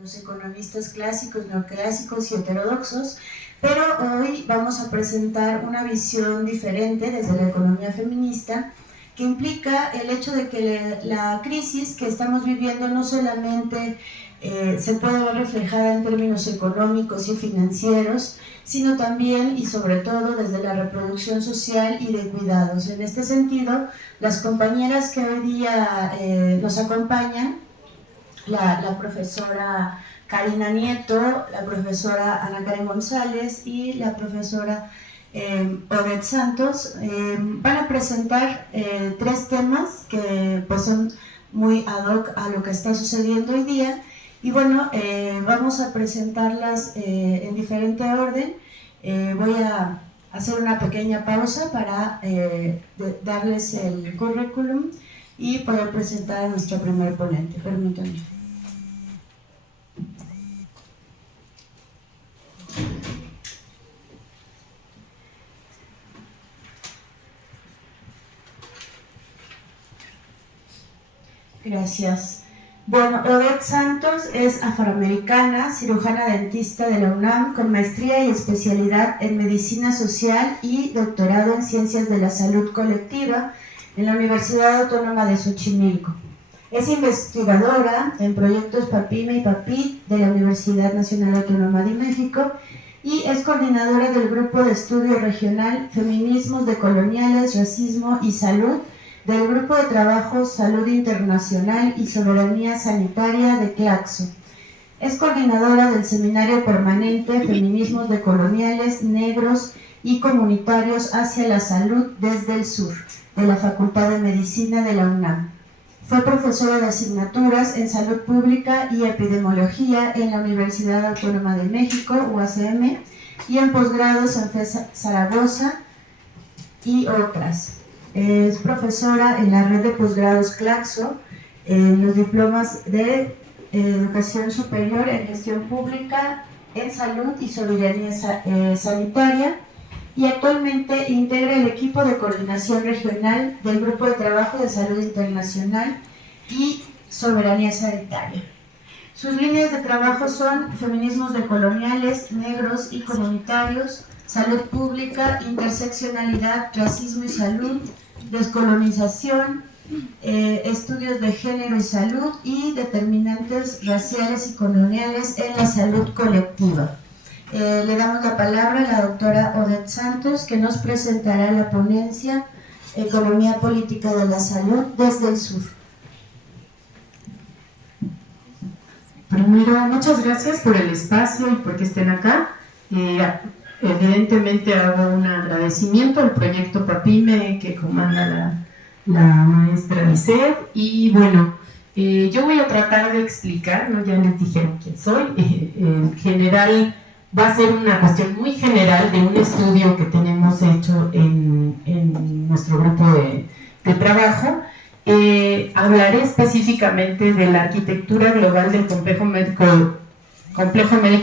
Los economistas clásicos, neoclásicos y heterodoxos, pero hoy vamos a presentar una visión diferente desde la economía feminista, que implica el hecho de que la crisis que estamos viviendo no solamente se puede ver reflejada en términos económicos y financieros, sino también y sobre todo desde la reproducción social y de cuidados. En este sentido, las compañeras que hoy día nos acompañan, la profesora Karina Nieto, la profesora Ana Karen González y la profesora Odette Santos, van a presentar tres temas que pues son muy ad hoc a lo que está sucediendo hoy día. Y bueno, vamos a presentarlas en diferente orden. Voy a hacer una pequeña pausa para darles el currículum y poder presentar a nuestro primer ponente. Permítanme. Gracias. Bueno, Odette Santos es afroamericana, cirujana dentista de la UNAM, con maestría y especialidad en medicina social y doctorado en ciencias de la salud colectiva en la Universidad Autónoma de Xochimilco. Es investigadora en proyectos PAPIME y PAPIT de la Universidad Nacional Autónoma de México y es coordinadora del Grupo de Estudio Regional Feminismos Decoloniales, Racismo y Salud del Grupo de Trabajo Salud Internacional y Soberanía Sanitaria de Claxo. Es coordinadora del Seminario Permanente Feminismos Decoloniales, Negros y Comunitarios hacia la Salud desde el Sur, de la Facultad de Medicina de la UNAM. Fue profesora de asignaturas en Salud Pública y Epidemiología en la Universidad Autónoma de México, UACM, y en posgrados en FES Zaragoza y otras. Es profesora en la red de posgrados Claxo, en los diplomas de Educación Superior en Gestión Pública, en Salud y Soberanía Sanitaria, y actualmente integra el equipo de coordinación regional del Grupo de Trabajo de Salud Internacional y Soberanía Sanitaria. Sus líneas de trabajo son feminismos decoloniales, negros y comunitarios, salud pública, interseccionalidad, racismo y salud, descolonización, estudios de género y salud y determinantes raciales y coloniales en la salud colectiva. Le damos la palabra a la doctora Odette Santos, que nos presentará la ponencia Economía Política de la Salud desde el Sur. Primero, muchas gracias por el espacio y por que estén acá. Evidentemente hago un agradecimiento al proyecto PAPIME que comanda la maestra Lisset. Y bueno, yo voy a tratar de explicar, ¿no? Ya les dijeron quién soy. En general, va a ser una cuestión muy general de un estudio que tenemos hecho en nuestro grupo de trabajo. Hablaré específicamente de la arquitectura global del complejo médico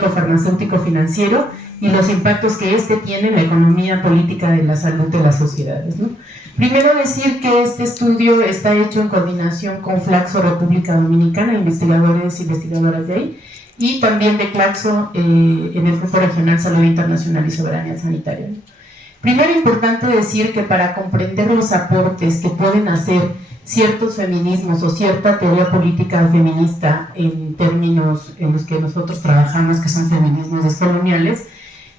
farmacéutico financiero y los impactos que este tiene en la economía política de la salud de las sociedades, ¿no? Primero decir que este estudio está hecho en coordinación con Flaxo República Dominicana, investigadores e investigadoras de ahí, y también de Claxo en el Grupo Regional Salud Internacional y Soberanía Sanitaria. Primero, importante decir que para comprender los aportes que pueden hacer ciertos feminismos o cierta teoría política feminista en términos en los que nosotros trabajamos, que son feminismos descoloniales,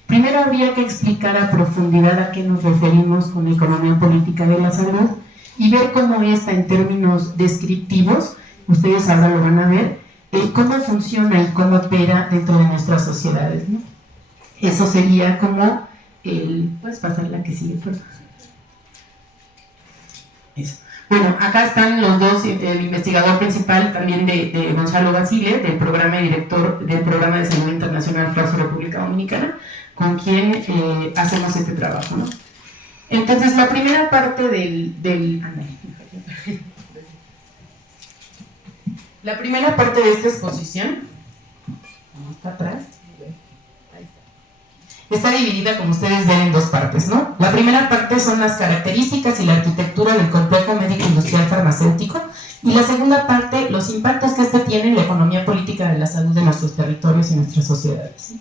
primero habría que explicar a profundidad a qué nos referimos con la economía política de la salud y ver cómo esta, en términos descriptivos, ustedes ahora lo van a ver, cómo funciona y cómo opera dentro de nuestras sociedades, ¿no? Eso sería como ¿puedes pasar la que sigue, por favor? Eso. Bueno, acá están los dos, el investigador principal también de Gonzalo Basile, del programa y director del Programa de Salud Internacional Flaxo República Dominicana, con quien hacemos este trabajo, ¿no? Entonces, la primera parte la primera parte de esta exposición, vamos para atrás, ahí está. está dividida, como ustedes ven, en dos partes, ¿no? La primera parte son las características y la arquitectura del complejo médico industrial farmacéutico, y la segunda parte, los impactos que este tiene en la economía política de la salud de nuestros territorios y nuestras sociedades.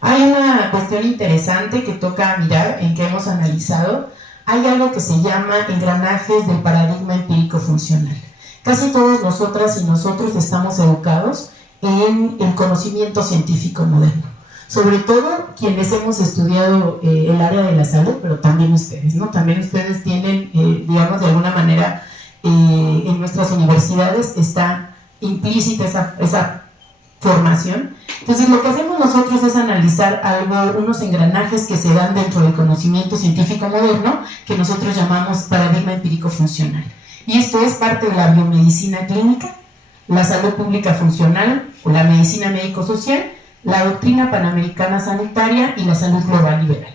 Hay una cuestión interesante que toca mirar, en que hemos analizado. Hay algo que se llama engranajes del paradigma empírico funcional. Casi todos nosotras y nosotros estamos educados en el conocimiento científico moderno, sobre todo quienes hemos estudiado el área de la salud, pero también ustedes, ¿no? También ustedes tienen, digamos, de alguna manera, en nuestras universidades está implícita esa formación. Entonces, lo que hacemos nosotros es analizar unos engranajes que se dan dentro del conocimiento científico moderno, que nosotros llamamos paradigma empírico funcional. Y esto es parte de la biomedicina clínica, la salud pública funcional, o la medicina médico-social, la doctrina panamericana sanitaria y la salud global liberal.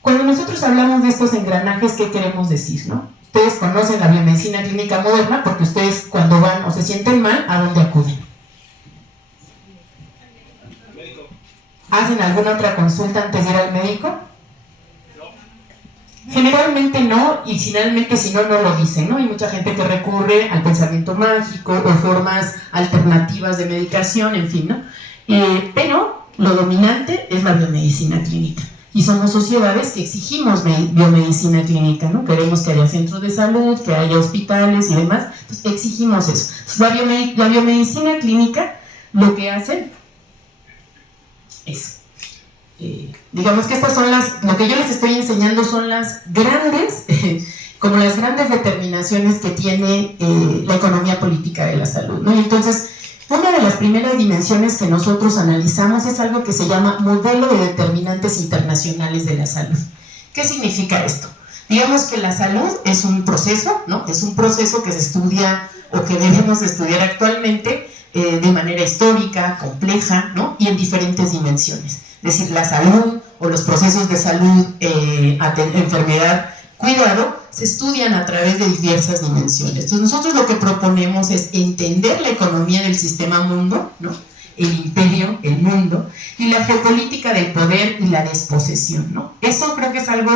Cuando nosotros hablamos de estos engranajes, ¿qué queremos decir, no? Ustedes conocen la biomedicina clínica moderna porque ustedes, cuando van o se sienten mal, ¿a dónde acuden? ¿Hacen alguna otra consulta antes de ir al médico? Generalmente no, y finalmente si no, no lo dicen, ¿no? Hay mucha gente que recurre al pensamiento mágico o formas alternativas de medicación, en fin, ¿no? Pero lo dominante es la biomedicina clínica. Y somos sociedades que exigimos biomedicina clínica, ¿no? Queremos que haya centros de salud, que haya hospitales y demás. Entonces, exigimos eso. Entonces, la biomedicina clínica lo que hace es... digamos que estas son lo que yo les estoy enseñando son las grandes, como las grandes determinaciones que tiene la economía política de la salud, ¿no? Y entonces, una de las primeras dimensiones que nosotros analizamos es algo que se llama modelo de determinantes internacionales de la salud. ¿Qué significa esto? Digamos que la salud es un proceso, ¿no? Es un proceso que se estudia o que debemos estudiar actualmente de manera histórica, compleja, ¿no? Y en diferentes dimensiones. Es decir, la salud o los procesos de salud, enfermedad, cuidado, se estudian a través de diversas dimensiones. Entonces nosotros lo que proponemos es entender la economía del sistema mundo, ¿no? El imperio, el mundo, y la geopolítica del poder y la desposesión, ¿no? Eso creo que es algo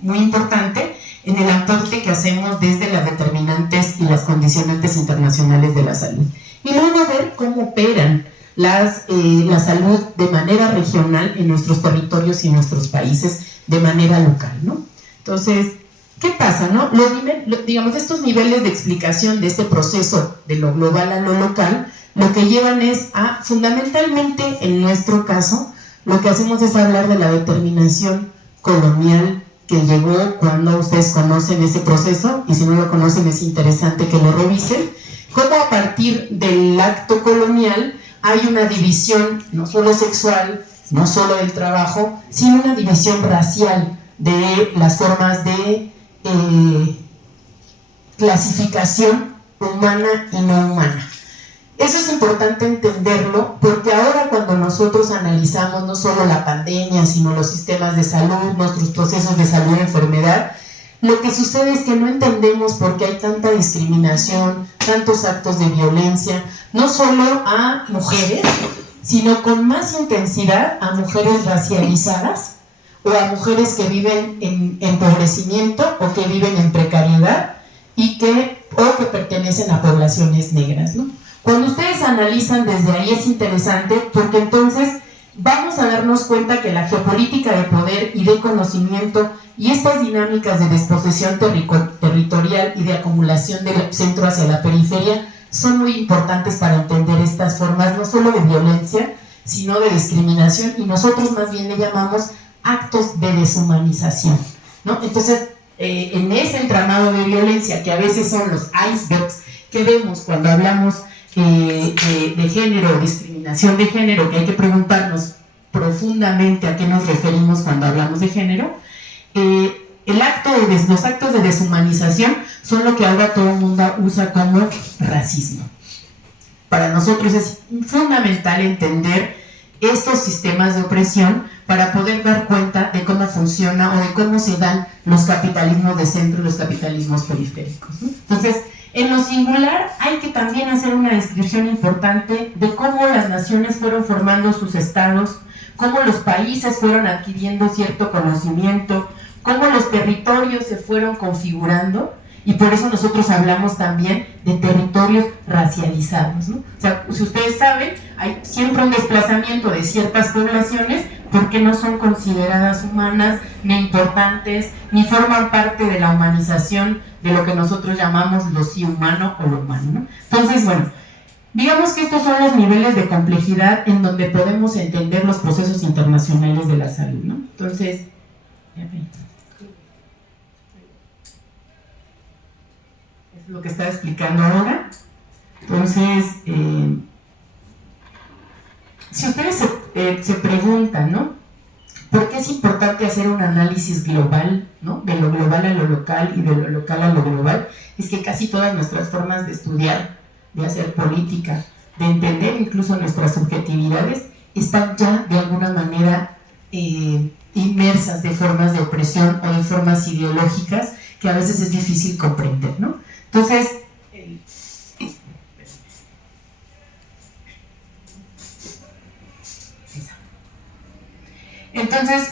muy importante en el aporte que hacemos desde las determinantes y las condicionantes internacionales de la salud. Y luego ver cómo operan la salud de manera regional en nuestros territorios y en nuestros países de manera local, ¿no? Entonces, ¿qué pasa, no? Digamos, estos niveles de explicación de este proceso de lo global a lo local, lo que llevan es a, fundamentalmente en nuestro caso, lo que hacemos es hablar de la determinación colonial que llegó cuando ustedes conocen ese proceso, y si no lo conocen es interesante que lo revisen, cómo a partir del acto colonial hay una división no solo sexual, no solo del trabajo, sino una división racial de las formas de clasificación humana y no humana. Eso es importante entenderlo porque ahora cuando nosotros analizamos no solo la pandemia, sino los sistemas de salud, nuestros procesos de salud y enfermedad, lo que sucede es que no entendemos por qué hay tanta discriminación, tantos actos de violencia, no solo a mujeres, sino con más intensidad a mujeres racializadas o a mujeres que viven en empobrecimiento o que viven en precariedad o que pertenecen a poblaciones negras, ¿no? Cuando ustedes analizan desde ahí es interesante porque entonces vamos a darnos cuenta que la geopolítica de poder y de conocimiento y estas dinámicas de desposesión territorial y de acumulación del centro hacia la periferia son muy importantes para entender estas formas no solo de violencia, sino de discriminación, y nosotros más bien le llamamos actos de deshumanización, ¿no? Entonces, en ese entramado de violencia, que a veces son los icebergs que vemos cuando hablamos de género, discriminación de género, que hay que preguntarnos profundamente a qué nos referimos cuando hablamos de género, los actos de deshumanización son lo que ahora todo el mundo usa como racismo. Para nosotros es fundamental entender estos sistemas de opresión para poder dar cuenta de cómo funciona o de cómo se dan los capitalismos de centro y los capitalismos periféricos, ¿no? Entonces, En lo singular, hay que también hacer una descripción importante de cómo las naciones fueron formando sus estados, cómo los países fueron adquiriendo cierto conocimiento, cómo los territorios se fueron configurando, y por eso nosotros hablamos también de territorios racializados, ¿no? O sea, si ustedes saben, hay siempre un desplazamiento de ciertas poblaciones porque no son consideradas humanas, ni importantes, ni forman parte de la humanización de lo que nosotros llamamos lo sí humano o lo humano, ¿no? Entonces, bueno, digamos que estos son los niveles de complejidad en donde podemos entender los procesos internacionales de la salud, ¿no? Entonces, es lo que estaba explicando ahora. Entonces, si ustedes se preguntan, ¿no?, ¿por qué es importante hacer un análisis global, ¿no?, de lo global a lo local y de lo local a lo global? Es que casi todas nuestras formas de estudiar, de hacer política, de entender incluso nuestras subjetividades, están ya de alguna manera inmersas de formas de opresión o de formas ideológicas que a veces es difícil comprender, ¿no? Entonces,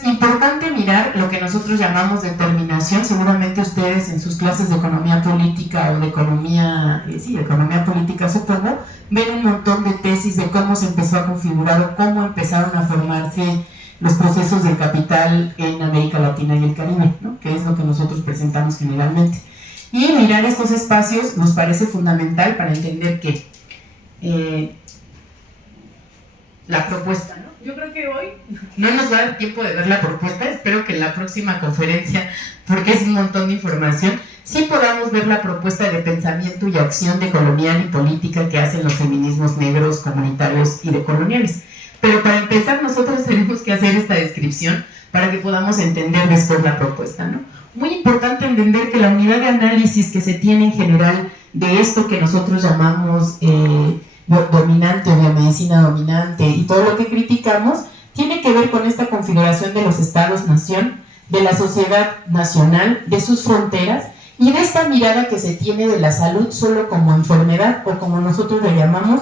importante mirar lo que nosotros llamamos determinación. Seguramente ustedes en sus clases de economía política o de economía, economía política, supongo, ven un montón de tesis de cómo se empezó a configurar o cómo empezaron a formarse los procesos del capital en América Latina y el Caribe, ¿no?, que es lo que nosotros presentamos generalmente. Y mirar estos espacios nos parece fundamental para entender que la propuesta, ¿no? Yo creo que hoy no nos va a dar tiempo de ver la propuesta, espero que en la próxima conferencia, porque es un montón de información, sí podamos ver la propuesta de pensamiento y acción decolonial y política que hacen los feminismos negros, comunitarios y decoloniales. Pero para empezar nosotros tenemos que hacer esta descripción para que podamos entender después la propuesta, ¿no? Muy importante entender que la unidad de análisis que se tiene en general de esto que nosotros llamamos dominante o biomedicina dominante y todo lo que criticamos, tiene que ver con esta configuración de los estados-nación, de la sociedad nacional, de sus fronteras y de esta mirada que se tiene de la salud solo como enfermedad o como nosotros le llamamos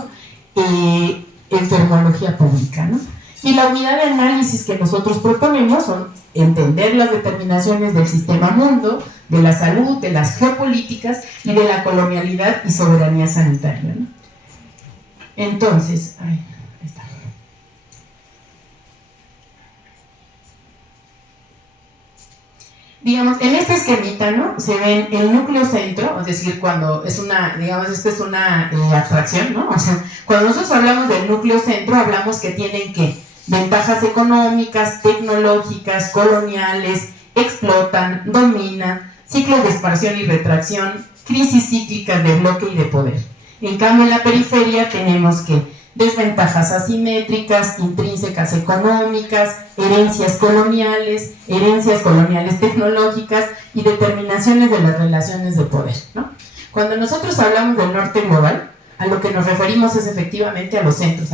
enfermología pública, ¿no? Y la unidad de análisis que nosotros proponemos son entender las determinaciones del sistema mundo, de la salud, de las geopolíticas y de la colonialidad y soberanía sanitaria, ¿no? Entonces, ahí está. Digamos, en este esquemita, ¿no?, se ven el núcleo centro, es decir, cuando es una, digamos, esta es una abstracción, ¿no? O sea, cuando nosotros hablamos del núcleo centro, hablamos que tienen que ventajas económicas, tecnológicas, coloniales, explotan, dominan, ciclos de expansión y retracción, crisis cíclicas de bloque y de poder. En cambio, en la periferia tenemos que desventajas asimétricas, intrínsecas económicas, herencias coloniales tecnológicas y determinaciones de las relaciones de poder, ¿no? Cuando nosotros hablamos del norte global, a lo que nos referimos es efectivamente a los centros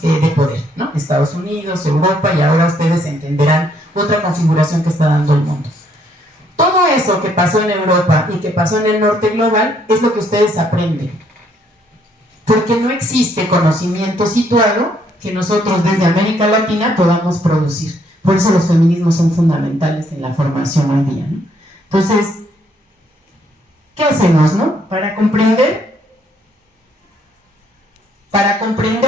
de poder, ¿no? Estados Unidos, Europa, y ahora ustedes entenderán otra configuración que está dando el mundo. Todo eso que pasó en Europa y que pasó en el norte global es lo que ustedes aprenden. Porque no existe conocimiento situado que nosotros desde América Latina podamos producir. Por eso los feminismos son fundamentales en la formación hoy día, ¿no? Entonces, ¿qué hacemos, no? Para comprender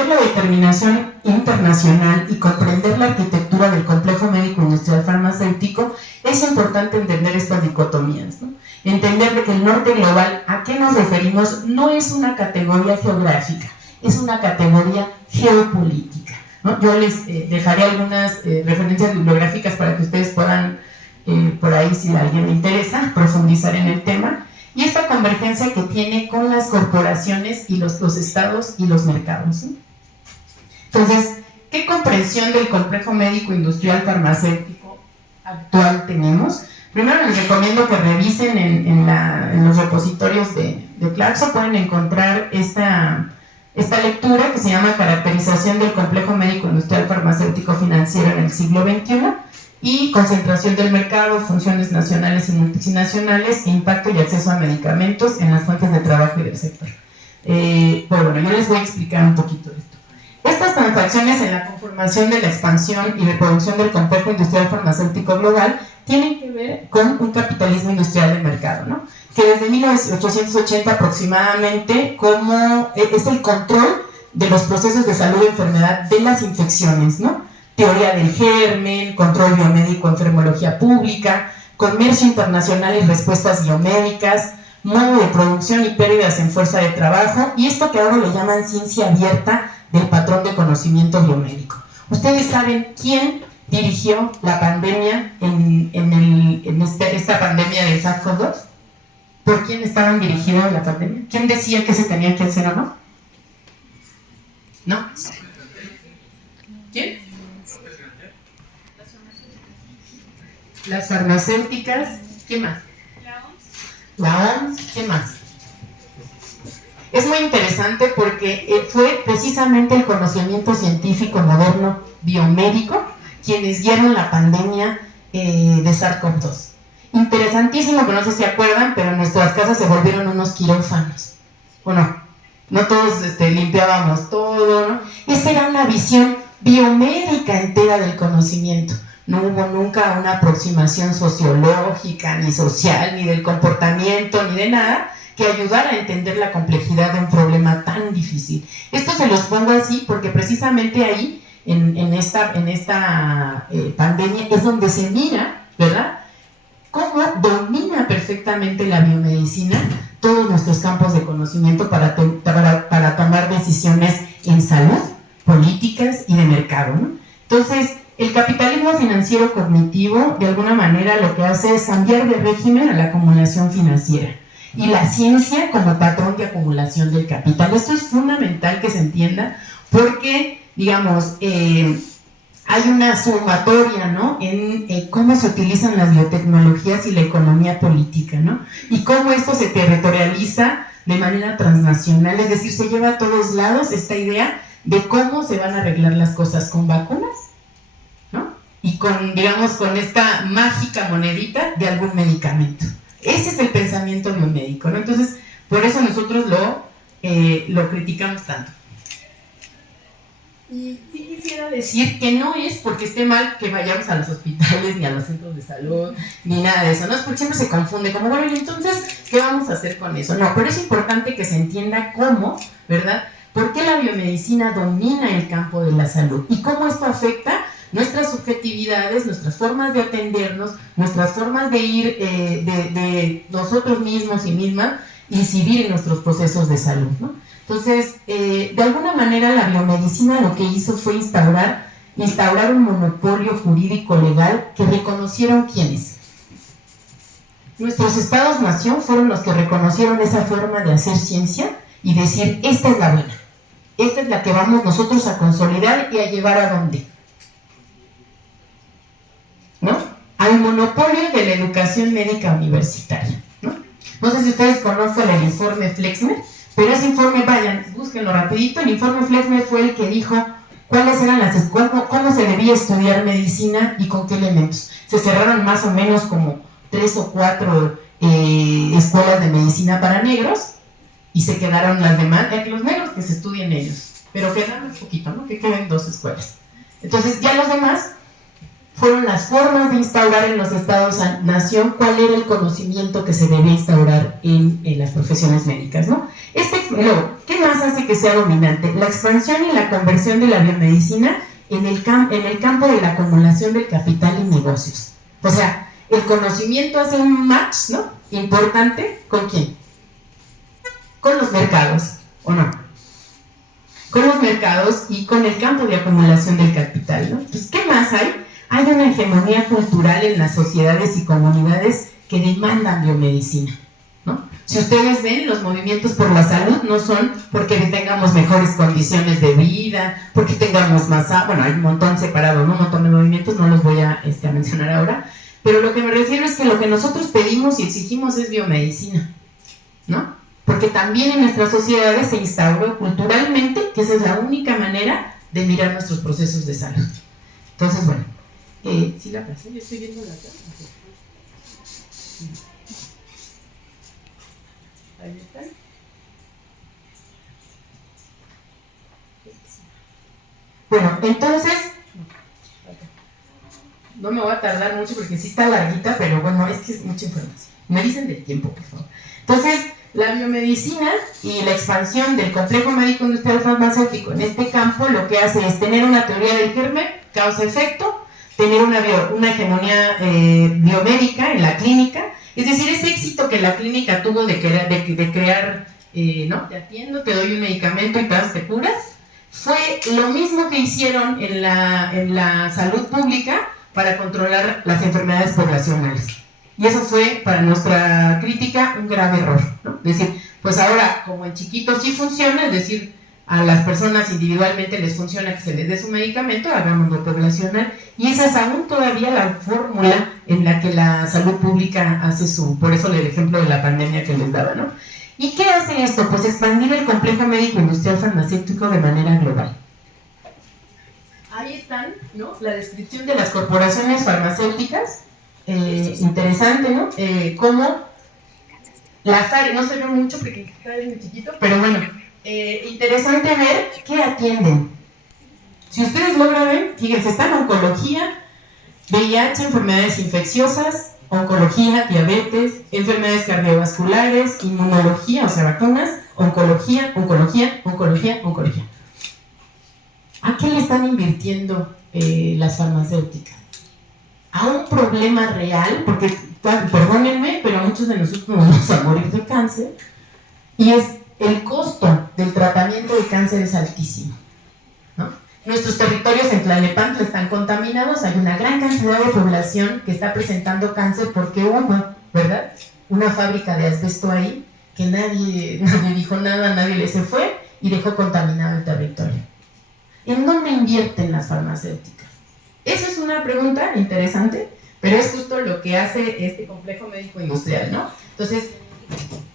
la determinación internacional y comprender la arquitectura del complejo médico industrial farmacéutico, es importante entender estas dicotomías, ¿no? Entender que el norte global, ¿a qué nos referimos? No es una categoría geográfica, es una categoría geopolítica, ¿no? Yo les dejaré algunas referencias bibliográficas para que ustedes puedan, por ahí, si a alguien le interesa, profundizar en el tema. Y esta convergencia que tiene con las corporaciones y los estados y los mercados, ¿no? Entonces, ¿qué comprensión del complejo médico industrial farmacéutico actual tenemos? Primero les recomiendo que revisen en los repositorios de Claxo, pueden encontrar esta lectura que se llama Caracterización del complejo médico industrial farmacéutico financiero en el siglo XXI, y concentración del mercado, funciones nacionales y multinacionales, impacto y acceso a medicamentos en las fuentes de trabajo y del sector. Pues bueno, yo les voy a explicar un poquito esto. Estas transacciones en la conformación de la expansión y reproducción del complejo industrial farmacéutico global tienen que ver con un capitalismo industrial de mercado, ¿no? Que desde 1880 aproximadamente es el control de los procesos de salud y enfermedad de las infecciones, ¿no? Teoría del germen, control biomédico, enfermología pública, comercio internacional y respuestas biomédicas, modo de producción y pérdidas en fuerza de trabajo, y esto que ahora le llaman ciencia abierta del patrón de conocimiento biomédico. ¿Ustedes saben quién dirigió la pandemia esta pandemia del SARS-CoV-2? ¿Por quién estaban dirigidos la pandemia? ¿Quién decía que se tenía que hacer o no? ¿No? ¿Quién? Las farmacéuticas. ¿Quién más? La OMS. ¿Quién más? Es muy interesante porque fue precisamente el conocimiento científico moderno biomédico quienes guiaron la pandemia de SARS-CoV-2. Interesantísimo, que no sé si se acuerdan, pero en nuestras casas se volvieron unos quirófanos. Bueno, no todos limpiábamos todo, ¿no? Esa era una visión biomédica entera del conocimiento. No hubo nunca una aproximación sociológica, ni social, ni del comportamiento, ni de nada, que ayudara a entender la complejidad de un problema tan difícil. Esto se los pongo así porque precisamente ahí, en esta pandemia, es donde se mira, ¿verdad?, cómo domina perfectamente la biomedicina todos nuestros campos de conocimiento para tomar decisiones en salud, políticas y de mercado, ¿no? Entonces, el capitalismo financiero cognitivo, de alguna manera, lo que hace es cambiar de régimen a la acumulación financiera y la ciencia como patrón de acumulación del capital. Esto es fundamental que se entienda porque, digamos, hay una sumatoria, ¿no?, en cómo se utilizan las biotecnologías y la economía política, ¿no? Y cómo esto se territorializa de manera transnacional, es decir, se lleva a todos lados esta idea de cómo se van a arreglar las cosas con vacunas, ¿no? Y con esta mágica monedita de algún medicamento. Ese es el pensamiento biomédico, ¿no? Entonces, por eso nosotros lo criticamos tanto. Y sí quisiera decir que no es porque esté mal que vayamos a los hospitales, ni a los centros de salud, ni nada de eso, ¿no? Es porque siempre se confunde, como, bueno, y entonces, ¿qué vamos a hacer con eso? No, pero es importante que se entienda cómo, ¿verdad?, por qué la biomedicina domina el campo de la salud y cómo esto afecta nuestras subjetividades, nuestras formas de atendernos, nuestras formas de ir de nosotros mismos y mismas, incidir en nuestros procesos de salud, ¿no? Entonces, de alguna manera la biomedicina lo que hizo fue instaurar un monopolio jurídico legal que reconocieron ¿quiénes? Nuestros estados-nación fueron los que reconocieron esa forma de hacer ciencia y decir, esta es la buena, esta es la que vamos nosotros a consolidar y a llevar a dónde, ¿no? Al monopolio de la educación médica universitaria, ¿no? No sé si ustedes conocen el informe Flexner, pero ese informe, vayan, búsquenlo rapidito. El informe Flexner fue el que dijo cuáles eran cómo se debía estudiar medicina y con qué elementos. Se cerraron más o menos como 3 o 4 escuelas de medicina para negros y se quedaron las demás, los negros que se estudien ellos, pero quedaron un poquito, ¿no? Que queden 2 escuelas. Entonces ya los demás fueron las formas de instaurar en los estados-nación cuál era el conocimiento que se debía instaurar en las profesiones médicas, ¿no? Luego, ¿qué más hace que sea dominante? La expansión y la conversión de la biomedicina en el campo de la acumulación del capital y negocios. O sea, el conocimiento hace un match, ¿no?, importante, ¿con quién? Con los mercados, ¿o no? Con los mercados y con el campo de acumulación del capital, ¿no? Entonces, ¿qué más hay? Hay una hegemonía cultural en las sociedades y comunidades que demandan biomedicina, ¿no? Si ustedes ven, los movimientos por la salud no son porque tengamos mejores condiciones de vida, porque tengamos más... Bueno, hay un montón separado, ¿no? Un montón de movimientos, no los voy a mencionar ahora, pero lo que me refiero es que lo que nosotros pedimos y exigimos es biomedicina, ¿no? Porque también en nuestras sociedades se instauró culturalmente que esa es la única manera de mirar nuestros procesos de salud. Entonces, bueno, ¿Sí la pasé? Yo estoy viendo la tabla. Ahí están. Bueno, entonces, no me voy a tardar mucho porque sí está larguita, pero bueno, es que es mucha información. Me dicen del tiempo, por favor. Entonces, la biomedicina y la expansión del complejo médico industrial farmacéutico en este campo lo que hace es tener una teoría del germen, causa-efecto, tener una hegemonía biomédica en la clínica, es decir, ese éxito que la clínica tuvo de crear, ¿no? Te atiendo, te doy un medicamento y te curas, fue lo mismo que hicieron en la salud pública para controlar las enfermedades poblacionales. Y eso fue, para nuestra crítica, un grave error, ¿no? Es decir, pues ahora, como en chiquito sí funciona, es decir, a las personas individualmente les funciona que se les dé su medicamento, hagámoslo poblacional, y esa es aún todavía la fórmula en la que la salud pública hace por eso el ejemplo de la pandemia que les daba, ¿no? ¿Y qué hace esto? Pues expandir el complejo médico industrial farmacéutico de manera global. Ahí están, ¿no? La descripción de las corporaciones farmacéuticas, interesante, ¿no? Cómo las áreas, no se ve mucho porque está muy chiquito, pero bueno, interesante ver qué atienden. Si ustedes logran ver, fíjense, están oncología, VIH, enfermedades infecciosas, oncología, diabetes, enfermedades cardiovasculares, inmunología, o sea, vacunas, oncología. ¿A qué le están invirtiendo las farmacéuticas? A un problema real, porque, perdónenme, pero muchos de nosotros nos vamos a morir de cáncer, y es el costo del tratamiento de cáncer es altísimo, ¿no? Nuestros territorios en Tlalnepantla están contaminados, hay una gran cantidad de población que está presentando cáncer porque hubo, ¿verdad? Una fábrica de asbesto ahí, que nadie dijo nada, nadie se fue y dejó contaminado el territorio. ¿En dónde invierten las farmacéuticas? Esa es una pregunta interesante, pero es justo lo que hace este complejo médico industrial, ¿no? Entonces,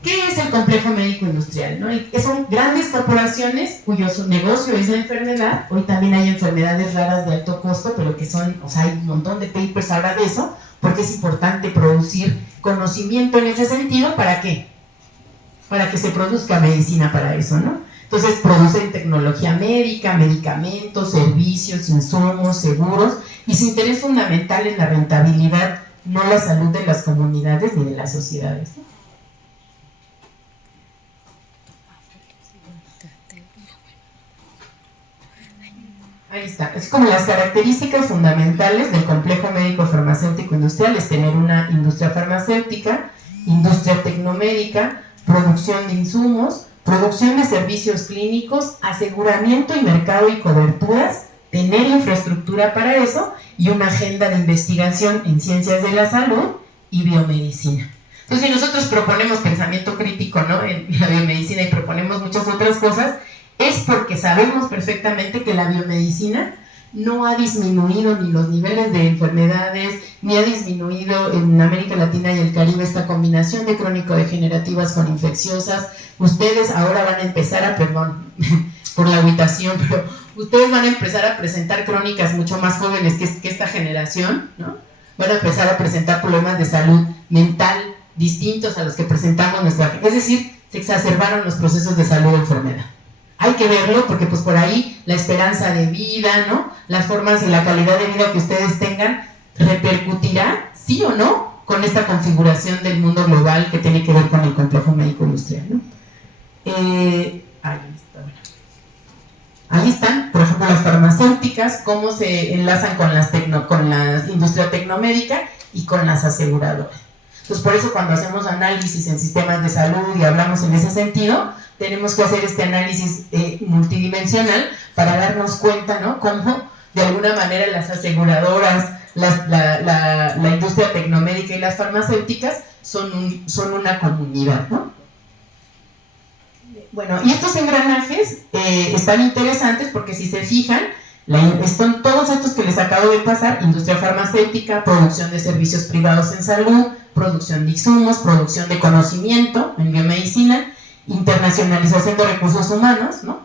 ¿qué es el complejo médico industrial, ¿no? Son grandes corporaciones cuyo negocio es la enfermedad. Hoy también hay enfermedades raras de alto costo, pero que son, o sea, hay un montón de papers ahora de eso, porque es importante producir conocimiento en ese sentido. ¿Para qué? Para que se produzca medicina para eso, ¿no? Entonces producen tecnología médica, medicamentos, servicios, insumos, seguros, y su interés fundamental es la rentabilidad, no la salud de las comunidades ni de las sociedades, ¿no? Ahí está, es como las características fundamentales del complejo médico farmacéutico industrial: es tener una industria farmacéutica, industria tecnomédica, producción de insumos, producción de servicios clínicos, aseguramiento y mercado y coberturas, tener infraestructura para eso y una agenda de investigación en ciencias de la salud y biomedicina. Entonces, si nosotros proponemos pensamiento crítico, ¿no?, en la biomedicina, y proponemos muchas otras cosas, es porque sabemos perfectamente que la biomedicina no ha disminuido ni los niveles de enfermedades, ni ha disminuido en América Latina y el Caribe esta combinación de crónico-degenerativas con infecciosas. Ustedes ahora van a empezar a, perdón por la agüitación, pero ustedes van a empezar a presentar crónicas mucho más jóvenes que esta generación, ¿no? Van a empezar a presentar problemas de salud mental distintos a los que presentamos nuestra... Es decir, se exacerbaron los procesos de salud y enfermedad. Hay que verlo porque pues por ahí la esperanza de vida, ¿no?, las formas y la calidad de vida que ustedes tengan repercutirá, sí o no, con esta configuración del mundo global que tiene que ver con el complejo médico industrial, ¿no? Ahí están, por ejemplo, las farmacéuticas, cómo se enlazan con la industria tecnomédica y con las aseguradoras. Entonces, por eso cuando hacemos análisis en sistemas de salud y hablamos en ese sentido, tenemos que hacer este análisis multidimensional para darnos cuenta, ¿no?, cómo de alguna manera las aseguradoras, la industria tecnomédica y las farmacéuticas son una comunidad, ¿no? Bueno, y estos engranajes están interesantes porque si se fijan, son todos estos que les acabo de pasar: industria farmacéutica, producción de servicios privados en salud, producción de insumos, producción de conocimiento en biomedicina, internacionalización de recursos humanos, ¿no?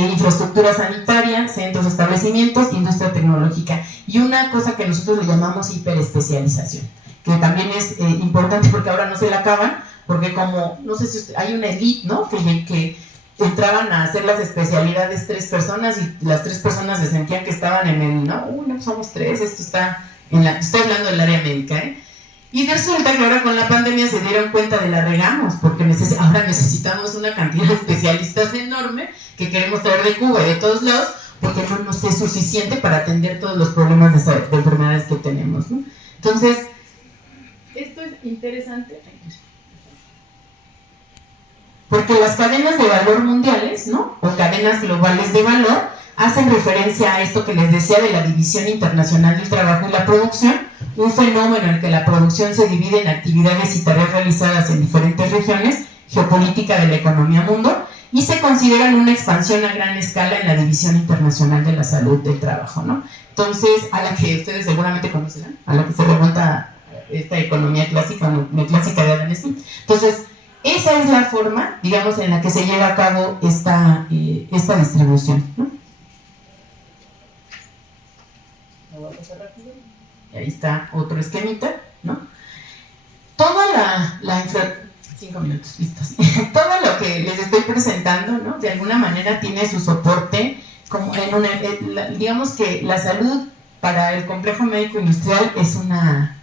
infraestructura sanitaria, centros, establecimientos, industria tecnológica. Y una cosa que nosotros le llamamos hiperespecialización, que también es importante porque ahora no se la acaban, porque como, no sé si hay una élite, ¿no? Que entraban a hacer las especialidades 3 personas y las 3 personas se sentían que estaban en el, no, somos 3, esto está estoy hablando del área médica, Y resulta que ahora con la pandemia se dieron cuenta de la regamos, porque ahora necesitamos una cantidad de especialistas enorme que queremos traer de Cuba y de todos lados, porque no nos es suficiente para atender todos los problemas de enfermedades que tenemos, ¿no? Entonces, esto es interesante, porque las cadenas de valor mundiales, ¿no? O cadenas globales de valor, hacen referencia a esto que les decía de la división internacional del trabajo y la producción, un fenómeno en el que la producción se divide en actividades y tareas realizadas en diferentes regiones, geopolítica de la economía mundo, y se consideran una expansión a gran escala en la división internacional de la salud del trabajo, ¿no? Entonces, a la que ustedes seguramente conocerán, a la que se remonta esta economía clásica, neoclásica de Adam Smith. Entonces, esa es la forma, digamos, en la que se lleva a cabo esta distribución, ¿no? Ahí está otro esquemita, ¿no? Toda la 5 minutos, listos. Todo lo que les estoy presentando, ¿no? De alguna manera tiene su soporte, como digamos que la salud para el complejo médico industrial es una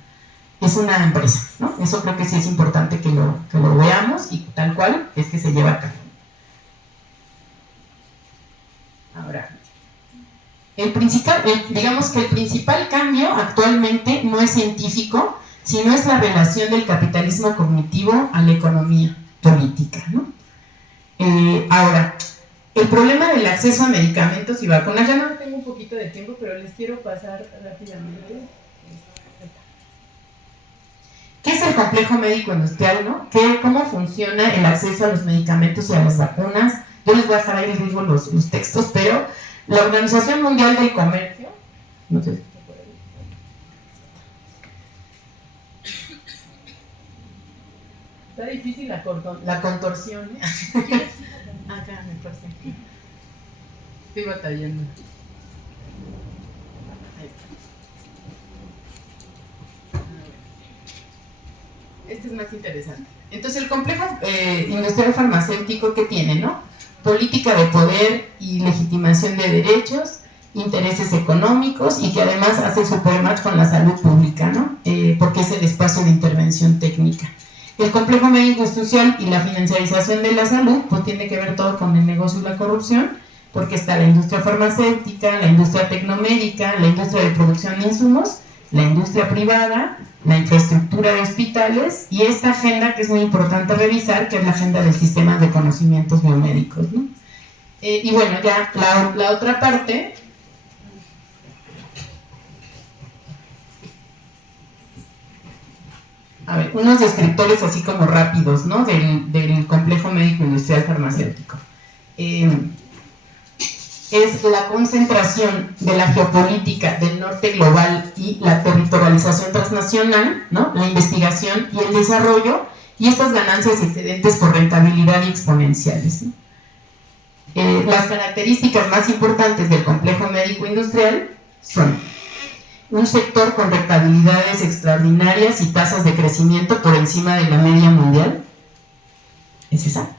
empresa, ¿no? Eso creo que sí es importante que lo veamos y tal cual es que se lleva a cabo. Ahora, digamos que el principal cambio actualmente no es científico, sino es la relación del capitalismo cognitivo a la economía política, ¿no? Ahora, el problema del acceso a medicamentos y vacunas, ya no tengo un poquito de tiempo, pero les quiero pasar rápidamente. ¿Qué es el complejo médico industrial, no? ¿Cómo funciona el acceso a los medicamentos y a las vacunas? Yo les voy a dejar ahí mismo los textos, pero la Organización Mundial del Comercio, no sé si está por ahí. Está difícil la contorsión, ¿eh? Acá me pasa. Estoy batallando. Ahí está. Este es más interesante. Entonces, el complejo industrial farmacéutico que tiene, ¿no? Política de poder y legitimación de derechos, intereses económicos y que además hace supermatch con la salud pública, ¿no? Porque es el espacio de intervención técnica. El complejo médico industrial y la financiarización de la salud, pues tiene que ver todo con el negocio y la corrupción, porque está la industria farmacéutica, la industria tecnomédica, la industria de producción de insumos, la industria privada, la infraestructura de hospitales y esta agenda que es muy importante revisar, que es la agenda del sistema de conocimientos biomédicos, ¿no? Y bueno, ya la otra parte, a ver, unos descriptores así como rápidos, ¿no? Del complejo médico industrial farmacéutico. Es la concentración de la geopolítica del norte global y la territorialización transnacional, ¿no? La investigación y el desarrollo, y estas ganancias excedentes por rentabilidad y exponenciales, ¿no? Las características más importantes del complejo médico industrial son un sector con rentabilidades extraordinarias y tasas de crecimiento por encima de la media mundial. ¿Es esa?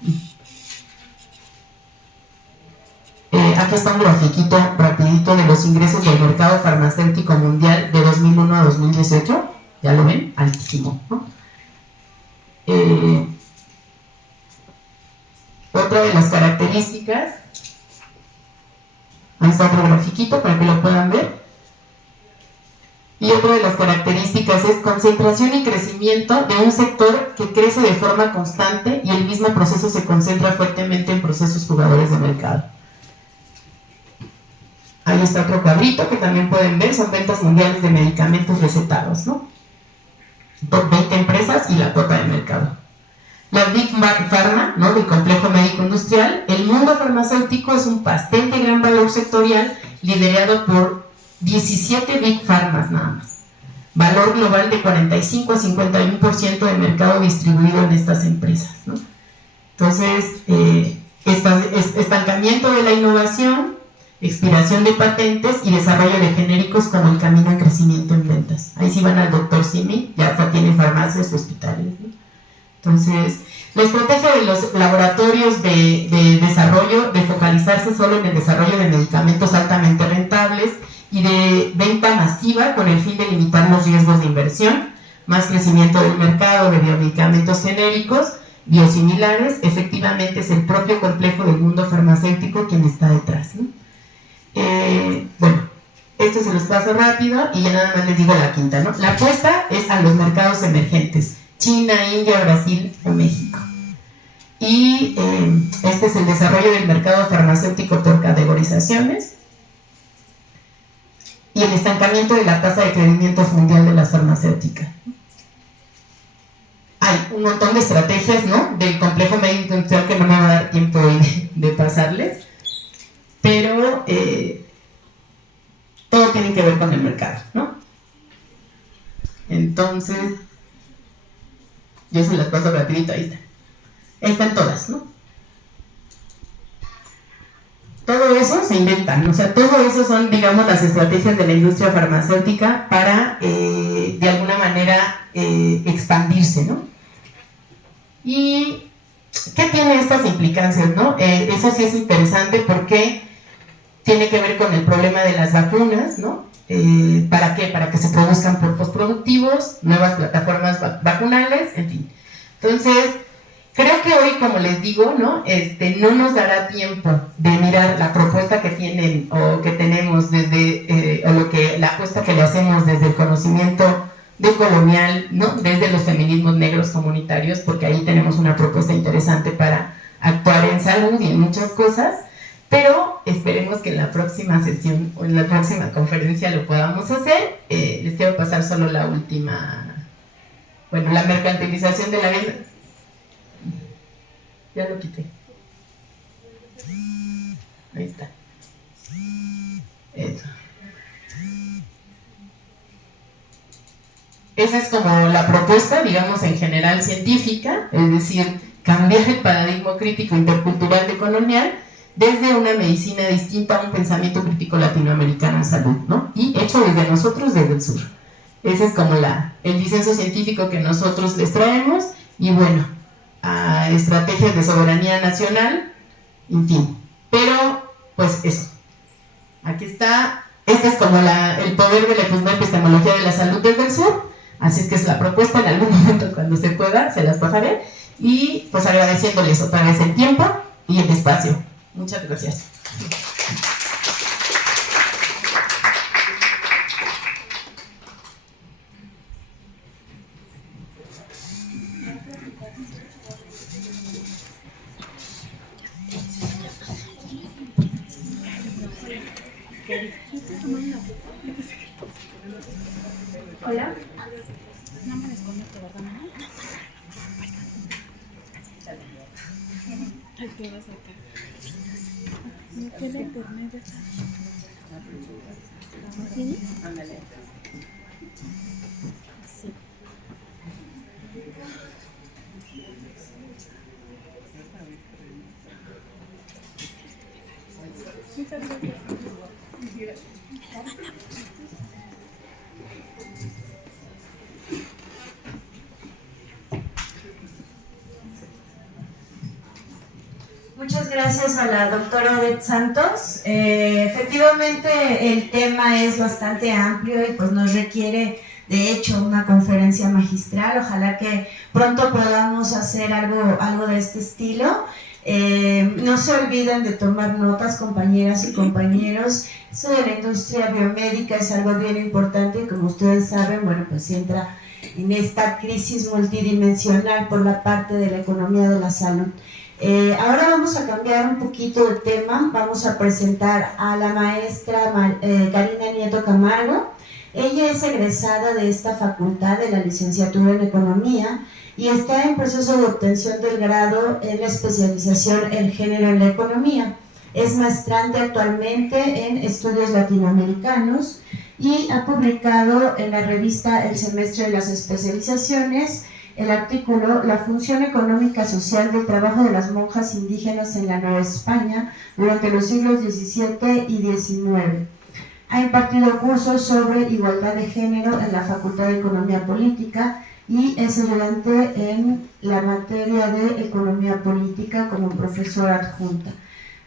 Aquí está un grafiquito rapidito de los ingresos del mercado farmacéutico mundial de 2001 a 2018. ¿Ya lo ven? Altísimo, ¿no? Otra de las características, ahí está otro grafiquito para que lo puedan ver. Y otra de las características es concentración y crecimiento de un sector que crece de forma constante y el mismo proceso se concentra fuertemente en procesos jugadores de mercado. Ahí está otro cuadrito que también pueden ver, son ventas mundiales de medicamentos recetados, ¿no? Top 20 empresas y la cuota de mercado. Las Big Pharma, ¿no? Del complejo médico industrial. El mundo farmacéutico es un pastel de gran valor sectorial liderado por 17 Big Pharmas nada más. Valor global de 45 a 51% de mercado distribuido en estas empresas, ¿no? Entonces, estancamiento de la innovación, expiración de patentes y desarrollo de genéricos como el camino al crecimiento en ventas. Ahí sí van al doctor Simi, ya tiene farmacias, hospitales, ¿no? Entonces, la estrategia de los laboratorios de desarrollo, de focalizarse solo en el desarrollo de medicamentos altamente rentables y de venta masiva con el fin de limitar los riesgos de inversión, más crecimiento del mercado de biomedicamentos genéricos, biosimilares, efectivamente es el propio complejo del mundo farmacéutico quien está detrás, ¿no? Bueno, esto se los paso rápido y ya nada más les digo la quinta, ¿no? La apuesta es a los mercados emergentes, China, India, Brasil o México. Y este es el desarrollo del mercado farmacéutico por categorizaciones y el estancamiento de la tasa de crecimiento mundial de las farmacéuticas. Hay un montón de estrategias, ¿no?, del complejo médico industrial que no me va a dar tiempo de pasarles, pero todo tiene que ver con el mercado, ¿no? Entonces, yo se las paso rapidito, ahí está. Están todas, ¿no? Todo eso se inventan, o sea, todo eso son, digamos, las estrategias de la industria farmacéutica para, de alguna manera, expandirse, ¿no? ¿Y qué tiene estas implicancias, no? Eso sí es interesante porque tiene que ver con el problema de las vacunas, ¿no? ¿Para qué? Para que se produzcan cuerpos productivos, nuevas plataformas vacunales, en fin. Entonces, creo que hoy, como les digo, ¿no? No nos dará tiempo de mirar la propuesta que tienen o que tenemos desde, la apuesta que le hacemos desde el conocimiento decolonial, ¿no? Desde los feminismos negros comunitarios, porque ahí tenemos una propuesta interesante para actuar en salud y en muchas cosas, pero esperemos que en la próxima sesión o en la próxima conferencia lo podamos hacer. Les quiero pasar solo la última, bueno, la mercantilización de la vida. Ya lo quité. Ahí está. Eso. Esa es como la propuesta, digamos, en general científica, es decir, cambiar el paradigma crítico intercultural decolonial desde una medicina distinta a un pensamiento crítico latinoamericano en salud, ¿no? Y hecho desde nosotros, desde el sur. Ese es como el disenso científico que nosotros les traemos, y bueno, a estrategias de soberanía nacional, en fin. Pero, pues eso. Aquí está. Este es como el poder de la epistemología de la salud desde el sur. Así es que es la propuesta, en algún momento cuando se pueda, se las pasaré. Y pues agradeciéndoles otra vez el tiempo y el espacio. Muchas gracias. Hola. No me desconecto, ¿verdad, mamá? Ay, ¿qué vas a sacar? No tiene internet. ¿No tienes? Ándale. Sí. Muchas gracias. Muchas gracias a la doctora Odette Santos. Efectivamente el tema es bastante amplio y pues nos requiere de hecho una conferencia magistral. Ojalá que pronto podamos hacer algo de este estilo. No se olviden de tomar notas, compañeras y compañeros. Eso de la industria biomédica es algo bien importante y como ustedes saben, bueno, pues entra en esta crisis multidimensional por la parte de la economía de la salud. Ahora vamos a cambiar un poquito de tema, vamos a presentar a la maestra Karina Nieto Camargo. Ella es egresada de esta facultad de la licenciatura en Economía y está en proceso de obtención del grado en la especialización en género en la economía. Es maestrante actualmente en estudios latinoamericanos y ha publicado en la revista El Semestre de las Especializaciones el artículo La función económica social del trabajo de las monjas indígenas en la Nueva España durante los siglos XVII y XIX. Ha impartido cursos sobre igualdad de género en la Facultad de Economía Política y es ayudante en la materia de Economía Política como profesora adjunta.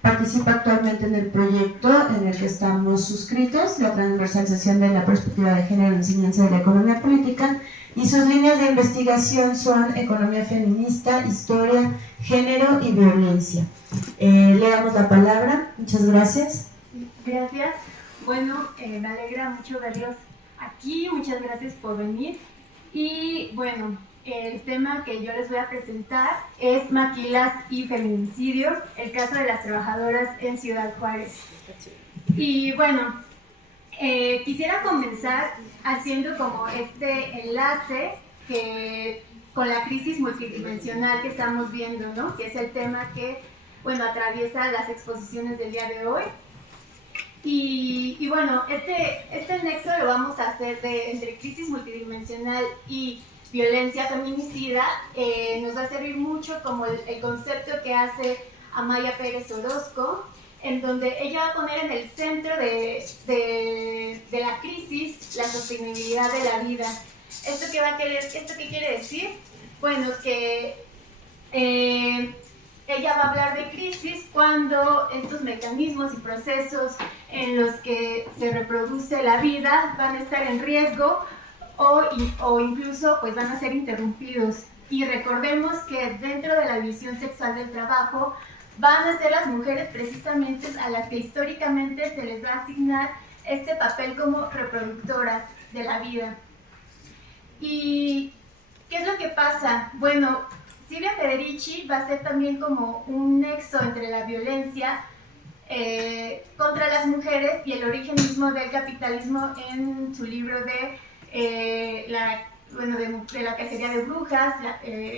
Participa actualmente en el proyecto en el que estamos suscritos, la transversalización de la perspectiva de género en la enseñanza de la economía política, y sus líneas de investigación son economía feminista, historia, género y violencia. Le damos la palabra. Muchas gracias. Gracias. Bueno, me alegra mucho verlos aquí. Muchas gracias por venir. Y bueno, el tema que yo les voy a presentar es maquilas y feminicidios, el caso de las trabajadoras en Ciudad Juárez. Y bueno, quisiera comenzar haciendo como este enlace con la crisis multidimensional que estamos viendo, ¿no? Que es el tema que, bueno, atraviesa las exposiciones del día de hoy. Y bueno, este nexo lo vamos a hacer entre crisis multidimensional y violencia feminicida. Nos va a servir mucho como el concepto que hace Amaya Pérez Orozco, en donde ella va a poner en el centro de la crisis la sostenibilidad de la vida. ¿Esto qué quiere decir? Bueno, que ella va a hablar de crisis cuando estos mecanismos y procesos en los que se reproduce la vida van a estar en riesgo o incluso pues van a ser interrumpidos. Y recordemos que dentro de la división sexual del trabajo van a ser las mujeres precisamente a las que históricamente se les va a asignar este papel como reproductoras de la vida. ¿Y qué es lo que pasa? Bueno, Silvia Federici va a ser también como un nexo entre la violencia contra las mujeres y el origen mismo del capitalismo en su libro de la cacería de brujas,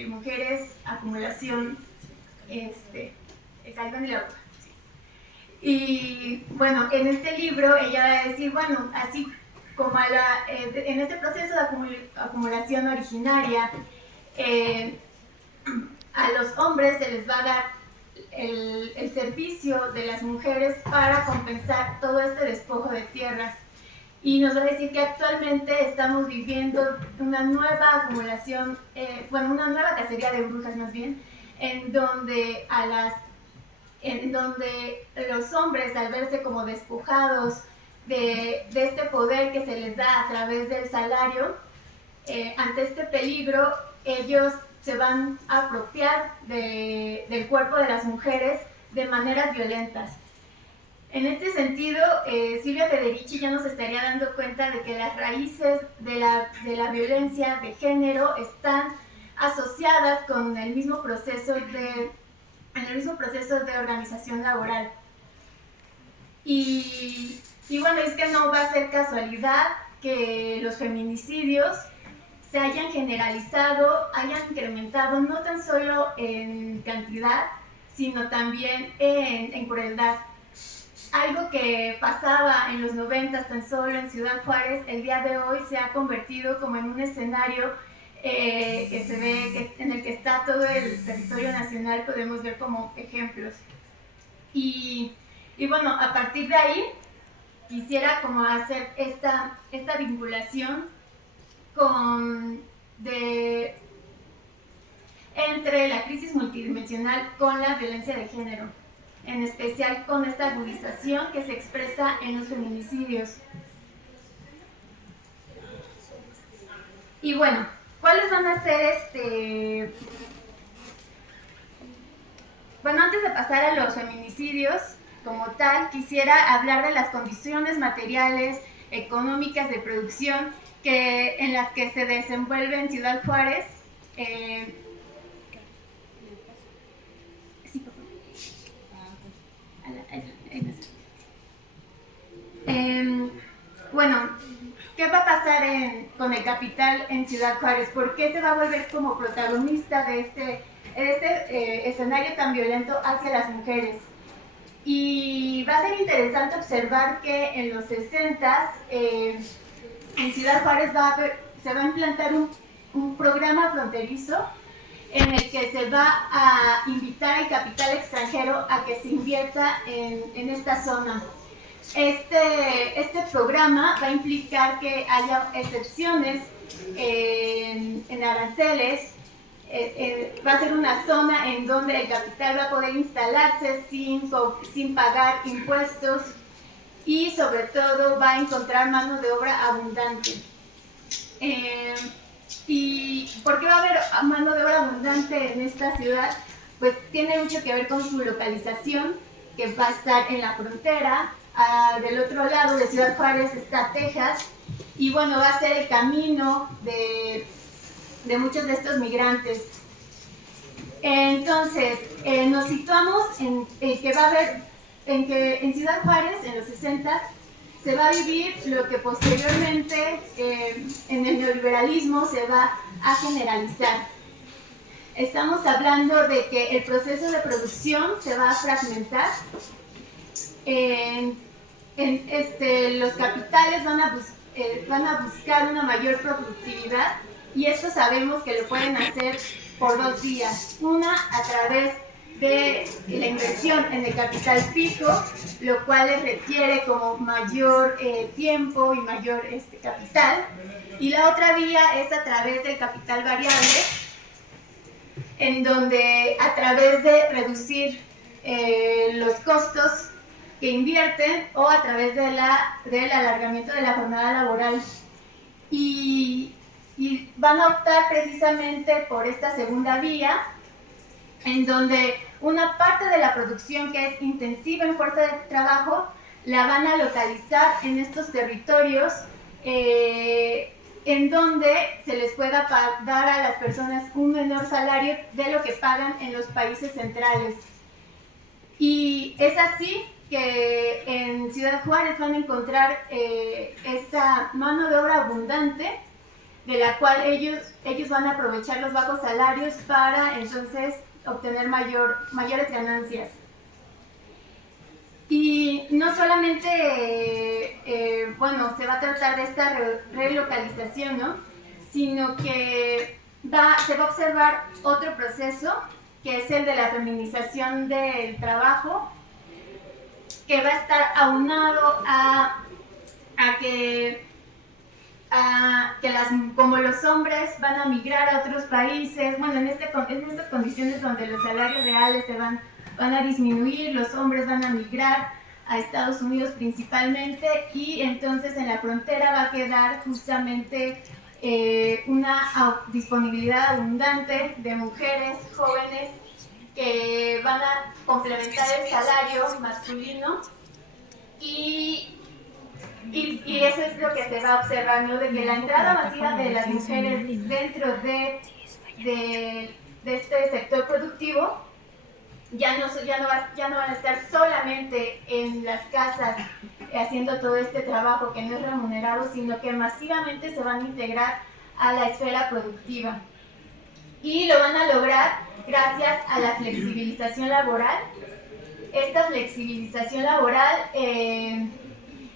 mujeres, acumulación, el caimán y la bruja. Sí. Y bueno, en este libro ella va a decir, bueno, así como en este proceso de acumulación originaria, a los hombres se les va a dar el servicio de las mujeres para compensar todo este despojo de tierras. Y nos va a decir que actualmente estamos viviendo una nueva acumulación, una nueva cacería de brujas más bien, en donde los hombres, al verse como despojados de este poder que se les da a través del salario, ante este peligro, ellos se van a apropiar del cuerpo de las mujeres de maneras violentas. En este sentido, Silvia Federici ya nos estaría dando cuenta de que las raíces de la violencia de género están asociadas con el mismo proceso de organización laboral. Y bueno, es que no va a ser casualidad que los feminicidios se hayan generalizado, hayan incrementado no tan solo en cantidad, sino también en crueldad. Algo que pasaba en los 90 tan solo en Ciudad Juárez, el día de hoy se ha convertido como en un escenario que se ve en el que está todo el territorio nacional. Podemos ver como ejemplos. Y bueno, a partir de ahí quisiera como hacer esta vinculación entre la crisis multidimensional con la violencia de género, en especial con esta agudización que se expresa en los feminicidios. Y bueno, ¿cuáles van a ser Bueno, antes de pasar a los feminicidios como tal, quisiera hablar de las condiciones materiales, económicas de producción en las que se desenvuelve en Ciudad Juárez. Sí, por favor. Bueno, ¿qué va a pasar con el capital en Ciudad Juárez? ¿Por qué se va a volver como protagonista de este escenario tan violento hacia las mujeres? Y va a ser interesante observar que en los 60s en Ciudad Juárez se va a implantar un programa fronterizo en el que se va a invitar al capital extranjero a que se invierta en esta zona. Este programa va a implicar que haya excepciones en aranceles. Va a ser una zona en donde el capital va a poder instalarse sin pagar impuestos y sobre todo va a encontrar mano de obra abundante. ¿Y por qué va a haber mano de obra abundante en esta ciudad? Pues tiene mucho que ver con su localización, que va a estar en la frontera. Del otro lado de Ciudad Juárez está Texas, y bueno, va a ser el camino de muchos de estos migrantes. Entonces, nos situamos en que va a haber, en Ciudad Juárez, en los 60s, se va a vivir lo que posteriormente en el neoliberalismo se va a generalizar. Estamos hablando de que el proceso de producción se va a fragmentar. Los capitales van a buscar una mayor productividad, y esto sabemos que lo pueden hacer por dos vías. Una, a través de la inversión en el capital fijo, lo cual les requiere como mayor tiempo y mayor capital. Y la otra vía es a través del capital variable, en donde a través de reducir los costos que invierten o a través del alargamiento de la jornada laboral. Y van a optar precisamente por esta segunda vía, en donde una parte de la producción que es intensiva en fuerza de trabajo la van a localizar en estos territorios en donde se les pueda dar a las personas un menor salario de lo que pagan en los países centrales. Y es así que en Ciudad Juárez van a encontrar esta mano de obra abundante, de la cual ellos van a aprovechar los bajos salarios para entonces obtener mayores ganancias. Y no solamente, se va a tratar de esta relocalización, ¿no? Sino que se va a observar otro proceso, que es el de la feminización del trabajo, que va a estar aunado a que como los hombres van a migrar a otros países, bueno, en estas condiciones donde los salarios reales van a disminuir, los hombres van a migrar a Estados Unidos principalmente, y entonces en la frontera va a quedar justamente una disponibilidad abundante de mujeres jóvenes que van a complementar el salario masculino, y eso es lo que se va observando, de que la entrada masiva de las mujeres dentro de este sector productivo ya no van a estar solamente en las casas haciendo todo este trabajo que no es remunerado, sino que masivamente se van a integrar a la esfera productiva. Y lo van a lograr gracias a la flexibilización laboral. Esta flexibilización laboral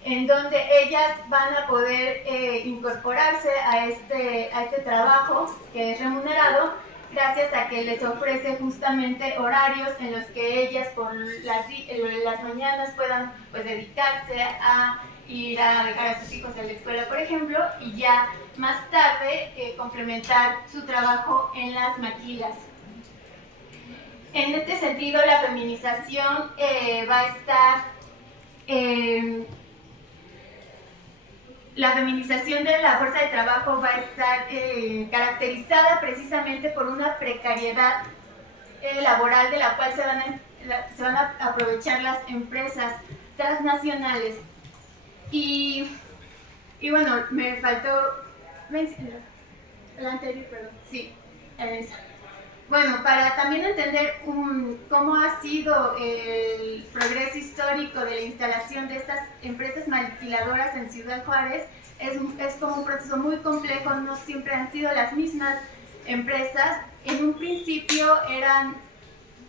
en donde ellas van a poder incorporarse a este trabajo que es remunerado, gracias a que les ofrece justamente horarios en los que ellas por las mañanas puedan pues dedicarse a ir a dejar a sus hijos a la escuela, por ejemplo, y ya más tarde complementar su trabajo en las maquilas. En este sentido, la feminización va a estar... La feminización de la fuerza de trabajo va a estar caracterizada precisamente por una precariedad laboral de la cual se van a aprovechar las empresas transnacionales. Y bueno, me faltó la anterior, perdón. Sí, esa. Bueno, para también entender cómo ha sido el progreso histórico de la instalación de estas empresas maquiladoras en Ciudad Juárez, es como un proceso muy complejo, no siempre han sido las mismas empresas. En un principio eran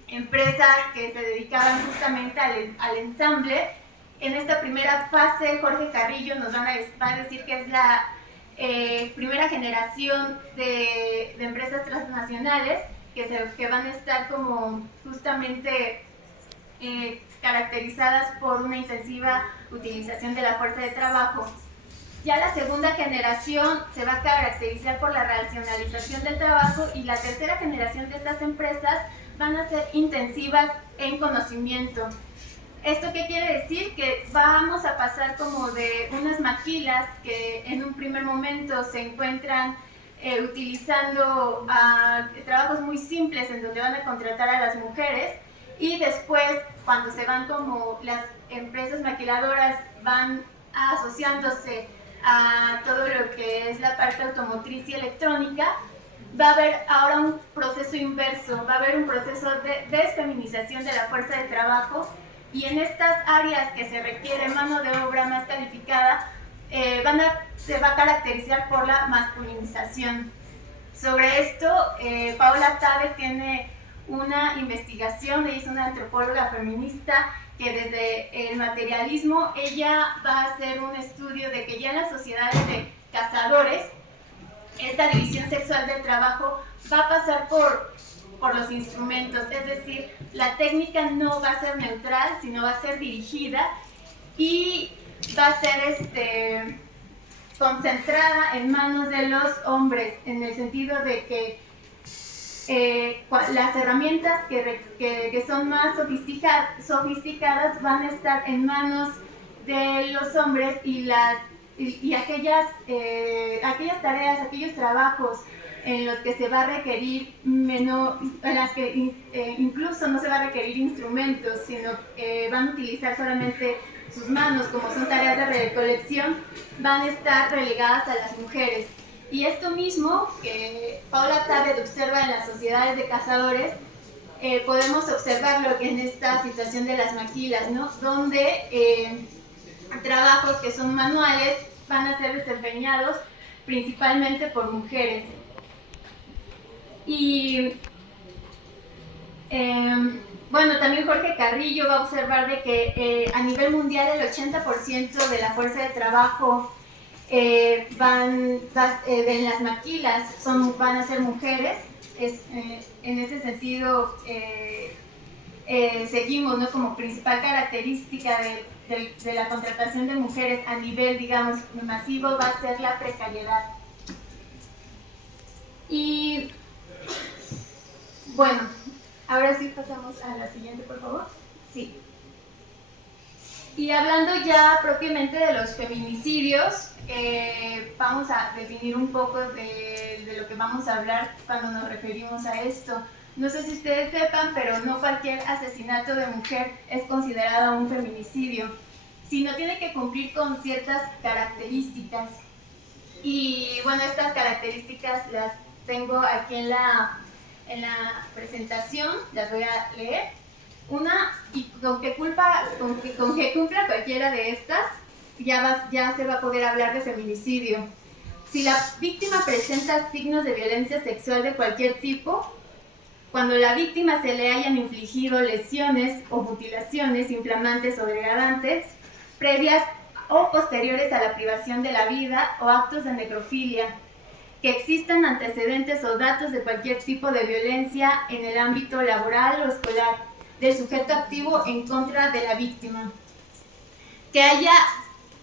empresas que se dedicaban justamente al ensamble. En esta primera fase, Jorge Carrillo nos va a decir que es primera generación de empresas transnacionales que van a estar como justamente caracterizadas por una intensiva utilización de la fuerza de trabajo. Ya la segunda generación se va a caracterizar por la racionalización del trabajo, y la tercera generación de estas empresas van a ser intensivas en conocimiento. ¿Esto qué quiere decir? Que vamos a pasar como de unas maquilas que en un primer momento se encuentran utilizando trabajos muy simples en donde van a contratar a las mujeres, y después cuando se van como las empresas maquiladoras van asociándose a todo lo que es la parte automotriz y electrónica, va a haber ahora un proceso inverso, va a haber un proceso de desfeminización de la fuerza de trabajo, y en estas áreas que se requiere mano de obra más calificada se va a caracterizar por la masculinización. Sobre esto, Paola Tabe tiene una investigación, ella es una antropóloga feminista que desde el materialismo ella va a hacer un estudio de que ya en las sociedades de cazadores esta división sexual del trabajo va a pasar por los instrumentos, es decir, la técnica no va a ser neutral, sino va a ser dirigida y va a ser concentrada en manos de los hombres, en el sentido de que las herramientas que son más sofisticadas van a estar en manos de los hombres, y aquellas tareas, aquellos trabajos en los que se va a requerir en las que incluso no se va a requerir instrumentos, sino van a utilizar solamente sus manos, como son tareas de recolección, van a estar relegadas a las mujeres. Y esto mismo que Paola Tabe observa en las sociedades de cazadores, podemos observarlo en esta situación de las maquilas, ¿no? Donde trabajos que son manuales van a ser desempeñados principalmente por mujeres. Y bueno, también Jorge Carrillo va a observar de que a nivel mundial el 80% de la fuerza de trabajo en las maquilas van a ser mujeres. En ese sentido seguimos, ¿no? Como principal característica de la contratación de mujeres a nivel, digamos, masivo, va a ser la precariedad. Y bueno, ahora sí pasamos a la siguiente, por favor. Sí. Y hablando ya propiamente de los feminicidios, vamos a definir un poco de lo que vamos a hablar cuando nos referimos a esto. No sé si ustedes sepan, pero no cualquier asesinato de mujer es considerado un feminicidio, sino tiene que cumplir con ciertas características. Y bueno, estas características las tengo aquí en la presentación, las voy a leer. Una, y con que cumpla cualquiera de estas, ya se va a poder hablar de feminicidio. Si la víctima presenta signos de violencia sexual de cualquier tipo, cuando la víctima se le hayan infligido lesiones o mutilaciones inflamantes o degradantes, previas o posteriores a la privación de la vida o actos de necrofilia, que existan antecedentes o datos de cualquier tipo de violencia en el ámbito laboral o escolar del sujeto activo en contra de la víctima, que haya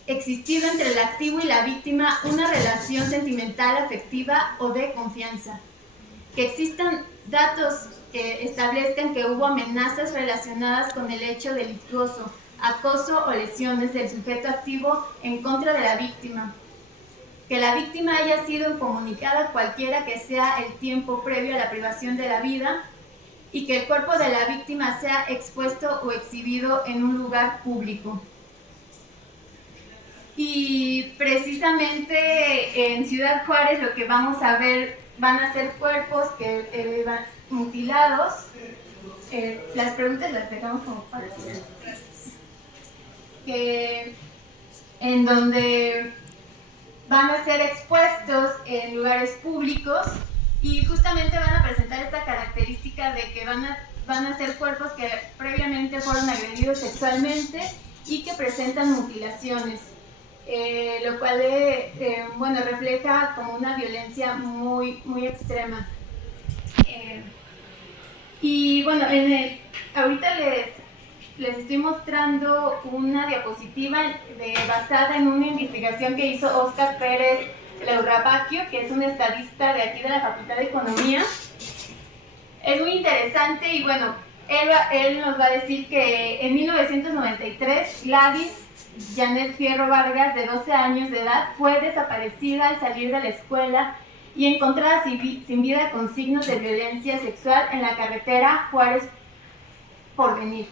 existido entre el activo y la víctima una relación sentimental, afectiva o de confianza, que existan datos que establezcan que hubo amenazas relacionadas con el hecho delictuoso, acoso o lesiones del sujeto activo en contra de la víctima, que la víctima haya sido incomunicada cualquiera que sea el tiempo previo a la privación de la vida, y que el cuerpo de la víctima sea expuesto o exhibido en un lugar público. Y precisamente en Ciudad Juárez lo que vamos a ver van a ser cuerpos que van mutilados. Las preguntas las dejamos como para que en donde van a ser expuestos en lugares públicos, y justamente van a presentar esta característica de que van a ser cuerpos que previamente fueron agredidos sexualmente y que presentan mutilaciones. lo cual bueno, refleja como una violencia muy, muy extrema. Y bueno, ahorita les estoy mostrando una diapositiva basada en una investigación que hizo Óscar Pérez Laurabacchio, que es un estadista de aquí de la Facultad de Economía. Es muy interesante y bueno, él nos va a decir que en 1993 Gladys Janet Fierro Vargas, de 12 años de edad, fue desaparecida al salir de la escuela y encontrada sin vida con signos de violencia sexual en la carretera Juárez Porvenir.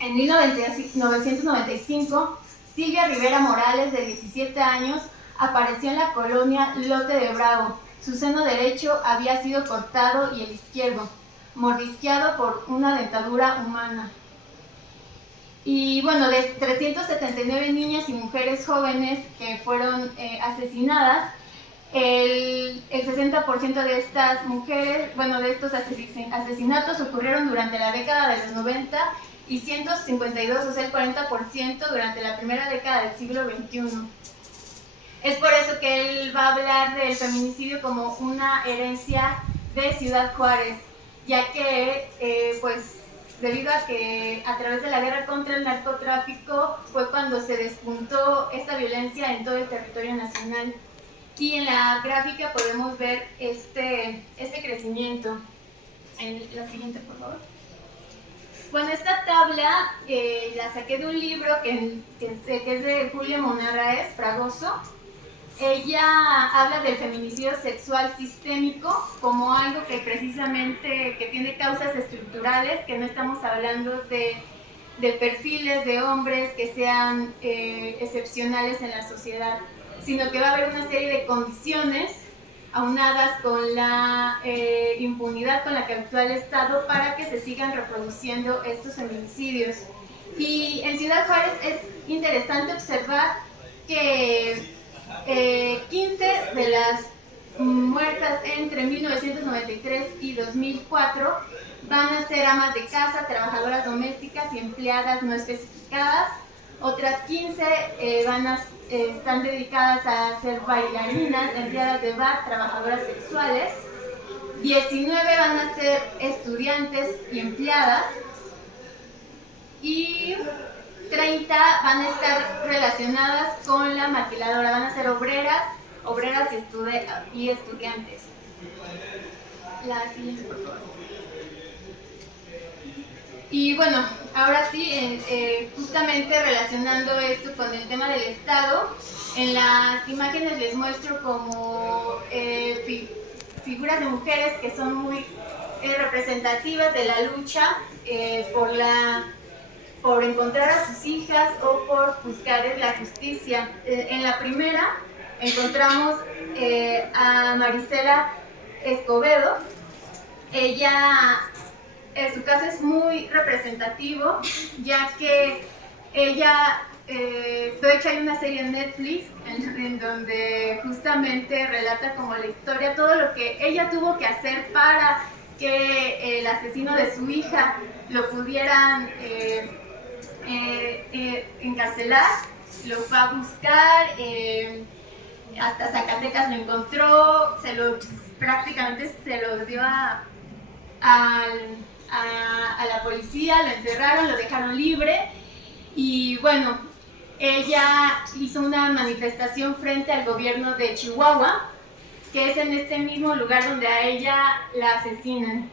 En 1995, Silvia Rivera Morales, de 17 años, apareció en la colonia Lote de Bravo. Su seno derecho había sido cortado y el izquierdo, mordisqueado por una dentadura humana. Y bueno, de 379 niñas y mujeres jóvenes que fueron asesinadas, el 60% de estas mujeres, bueno, de estos asesinatos ocurrieron durante la década de los 90 y 152, o sea, el 40% durante la primera década del siglo XXI. Es por eso que él va a hablar del feminicidio como una herencia de Ciudad Juárez, ya que, pues, debido a que a través de la guerra contra el narcotráfico fue cuando se despuntó esta violencia en todo el territorio nacional. Y en la gráfica podemos ver este crecimiento. En la siguiente, por favor. Bueno, esta tabla la saqué de un libro que es de Julia Monarraez Fragoso. Ella habla del feminicidio sexual sistémico como algo que precisamente que tiene causas estructurales, que no estamos hablando de perfiles de hombres que sean excepcionales en la sociedad, sino que va a haber una serie de condiciones aunadas con la impunidad con la que actúa el Estado para que se sigan reproduciendo estos feminicidios. Y en Ciudad Juárez es interesante observar que 15 de las muertas entre 1993 y 2004 van a ser amas de casa, trabajadoras domésticas y empleadas no especificadas. Otras 15 están dedicadas a ser bailarinas, empleadas de bar, trabajadoras sexuales. 19 van a ser estudiantes y empleadas. Y 30 van a estar relacionadas con la maquiladora, van a ser obreras y estudiantes. La siguiente, por favor. Y bueno, ahora sí, justamente relacionando esto con el tema del Estado, en las imágenes les muestro como figuras de mujeres que son muy representativas de la lucha por encontrar a sus hijas o por buscar la justicia. En la primera encontramos a Marisela Escobedo. Ella, su caso es muy representativo, ya que ella, de hecho hay una serie en Netflix en donde justamente relata como la historia, todo lo que ella tuvo que hacer para que el asesino de su hija lo pudieran encarcelar. Lo fue a buscar, hasta Zacatecas lo encontró, prácticamente se lo dio a la policía, lo encerraron, lo dejaron libre y bueno, ella hizo una manifestación frente al gobierno de Chihuahua, que es en este mismo lugar donde a ella la asesinan.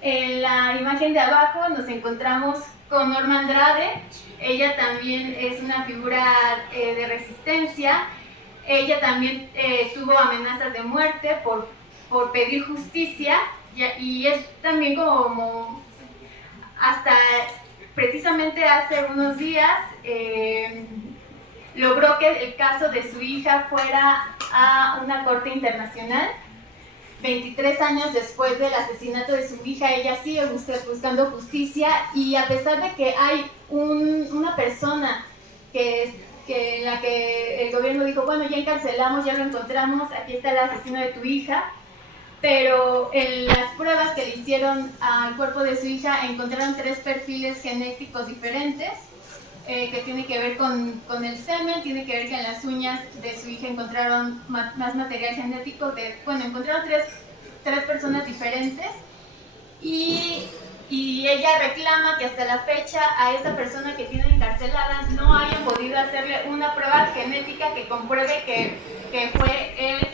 En la imagen de abajo nos encontramos con Norma Andrade. Ella también es una figura de resistencia. Ella también tuvo amenazas de muerte por pedir justicia y es también como hasta precisamente hace unos días logró que el caso de su hija fuera a una corte internacional. 23 años después del asesinato de su hija, ella sigue buscando justicia y a pesar de que hay una persona en la que el gobierno dijo, bueno, ya encarcelamos, ya lo encontramos, aquí está el asesino de tu hija, pero en las pruebas que le hicieron al cuerpo de su hija encontraron 3 perfiles genéticos diferentes que tiene que ver con el semen, tiene que ver que en las uñas de su hija encontraron más material genético, encontraron tres personas diferentes y ella reclama que hasta la fecha a esa persona que tiene encarcelada no hayan podido hacerle una prueba genética que compruebe que fue él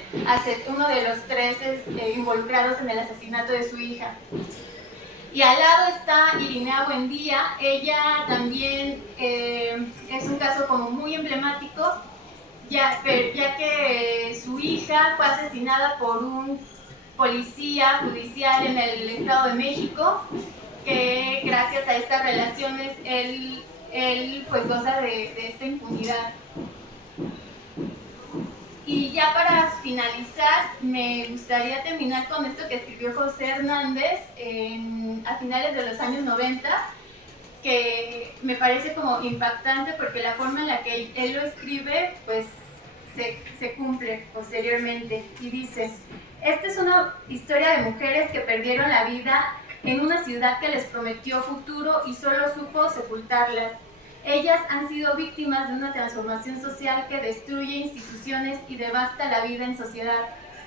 uno de los tres involucrados en el asesinato de su hija. Y al lado está Irinea Buendía. Ella también es un caso como muy emblemático, ya que su hija fue asesinada por un policía judicial en el Estado de México, que gracias a estas relaciones él pues goza de esta impunidad. Y ya para finalizar, me gustaría terminar con esto que escribió José Hernández a finales de los años 90, que me parece como impactante porque la forma en la que él lo escribe pues se cumple posteriormente. Y dice: esta es una historia de mujeres que perdieron la vida en una ciudad que les prometió futuro y solo supo sepultarlas. Ellas han sido víctimas de una transformación social que destruye instituciones y devasta la vida en sociedad.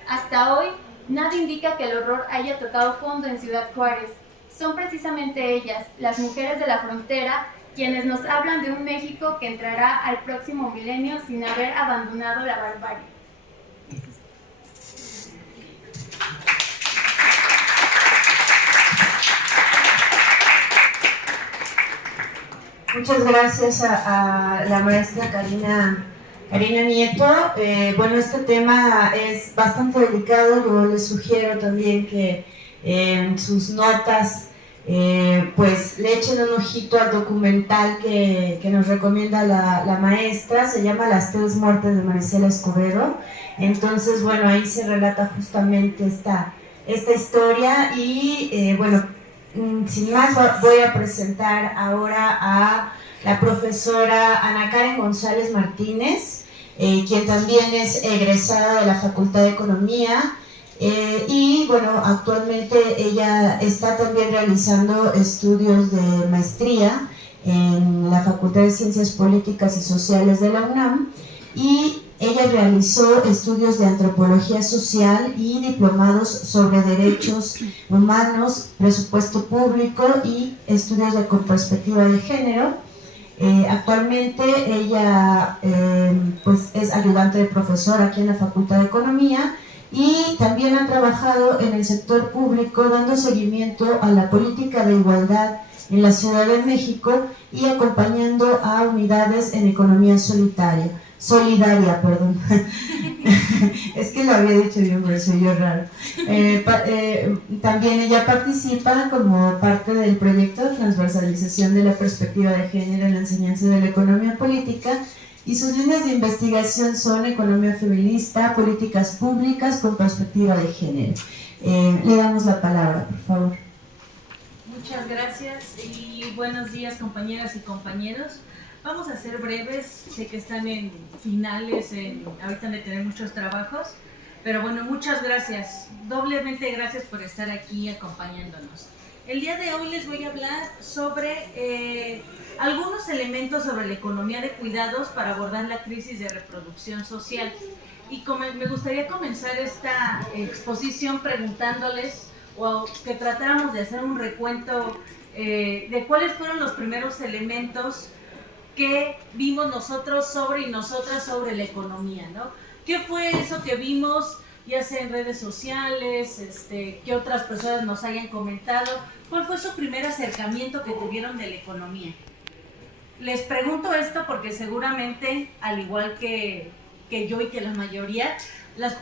Hasta hoy, nada indica que el horror haya tocado fondo en Ciudad Juárez. Son precisamente ellas, las mujeres de la frontera, quienes nos hablan de un México que entrará al próximo milenio sin haber abandonado la barbarie. Muchas gracias a la maestra Karina Nieto. Bueno, este tema es bastante delicado. Yo les sugiero también que en sus notas pues le echen un ojito al documental que nos recomienda la maestra. Se llama Las tres muertes de Marisela Escobedo. Entonces, bueno, ahí se relata justamente esta historia y bueno, sin más voy a presentar ahora a la profesora Ana Karen González Martínez, quien también es egresada de la Facultad de Economía y bueno, actualmente ella está también realizando estudios de maestría en la Facultad de Ciencias Políticas y Sociales de la UNAM y ella realizó estudios de antropología social y diplomados sobre derechos humanos, presupuesto público y estudios con perspectiva de género. Actualmente ella pues es ayudante de profesor aquí en la Facultad de Economía y también ha trabajado en el sector público dando seguimiento a la política de igualdad en la Ciudad de México y acompañando a unidades en economía solidaria, es que lo había dicho bien, pero soy yo raro. También ella participa como parte del proyecto de transversalización de la perspectiva de género en la enseñanza de la economía política y sus líneas de investigación son economía feminista, políticas públicas con perspectiva de género. Le damos la palabra, por favor. Muchas gracias y buenos días, compañeras y compañeros. Vamos a ser breves, sé que están en finales, ahorita han de tener muchos trabajos, pero bueno, muchas gracias, doblemente gracias por estar aquí acompañándonos. El día de hoy les voy a hablar sobre algunos elementos sobre la economía de cuidados para abordar la crisis de reproducción social. Y me gustaría comenzar esta exposición preguntándoles o que tratáramos de hacer un recuento de cuáles fueron los primeros elementos que vimos nosotros sobre y nosotras sobre la economía, ¿no? ¿Qué fue eso que vimos, ya sea en redes sociales, que otras personas nos hayan comentado? ¿Cuál fue su primer acercamiento que tuvieron de la economía? Les pregunto esto porque seguramente, al igual que yo y que la mayoría,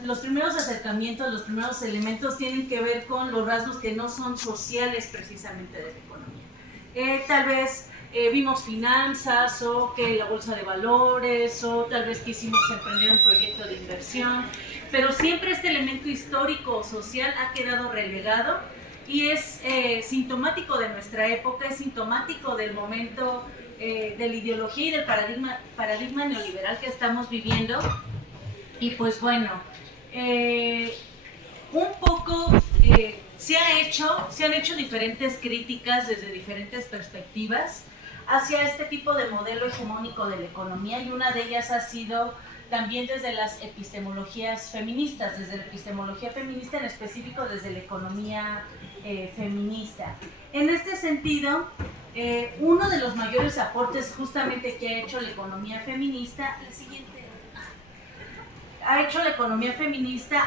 los primeros acercamientos, los primeros elementos tienen que ver con los rasgos que no son sociales precisamente de la economía. Tal vez vimos finanzas o que la bolsa de valores o tal vez quisimos emprender un proyecto de inversión, pero siempre este elemento histórico o social ha quedado relegado y es sintomático de nuestra época, es sintomático del momento de la ideología y del paradigma neoliberal que estamos viviendo. Y pues bueno, un poco se han hecho diferentes críticas desde diferentes perspectivas hacia este tipo de modelo hegemónico de la economía, y una de ellas ha sido también desde las epistemologías feministas, desde la epistemología feminista, en específico desde la economía feminista. En este sentido, uno de los mayores aportes justamente que ha hecho la economía feminista,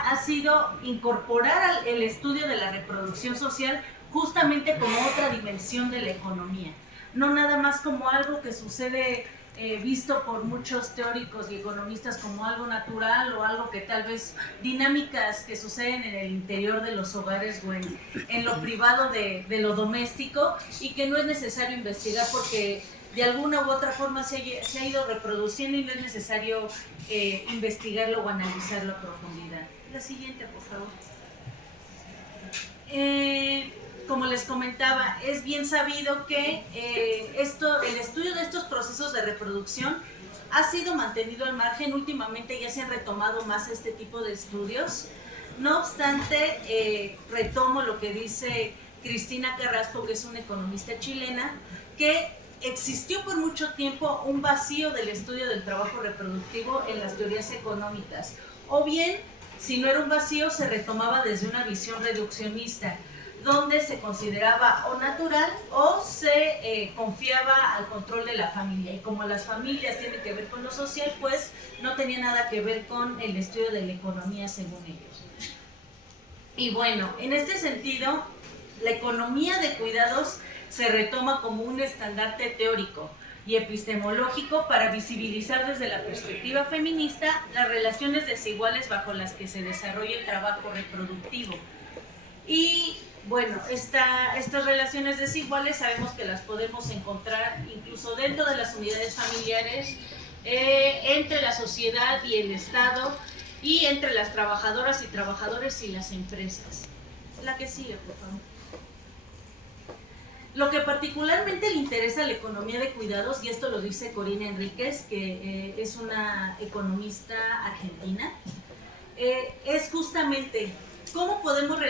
ha sido incorporar el estudio de la reproducción social justamente como otra dimensión de la economía, no nada más como algo que sucede visto por muchos teóricos y economistas como algo natural o algo que tal vez dinámicas que suceden en el interior de los hogares o en lo privado de lo doméstico, y que no es necesario investigar porque de alguna u otra forma se ha ido reproduciendo y no es necesario investigarlo o analizarlo a profundidad. La siguiente, por favor. Como les comentaba, es bien sabido que el estudio de estos procesos de reproducción ha sido mantenido al margen. Últimamente ya se han retomado más este tipo de estudios. No obstante, retomo lo que dice Cristina Carrasco, que es una economista chilena, que existió por mucho tiempo un vacío del estudio del trabajo reproductivo en las teorías económicas. O bien, si no era un vacío, se retomaba desde una visión reduccionista, donde se consideraba o natural o se confiaba al control de la familia. Y como las familias tienen que ver con lo social, pues no tenía nada que ver con el estudio de la economía según ellos. Y bueno, en este sentido, la economía de cuidados se retoma como un estandarte teórico y epistemológico para visibilizar desde la perspectiva feminista las relaciones desiguales bajo las que se desarrolla el trabajo reproductivo. Y bueno, estas relaciones desiguales sabemos que las podemos encontrar incluso dentro de las unidades familiares, entre la sociedad y el Estado, y entre las trabajadoras y trabajadores y las empresas. La que sigue, por favor. Lo que particularmente le interesa a la economía de cuidados, y esto lo dice Corina Enríquez, que es una economista argentina, es justamente cómo podemos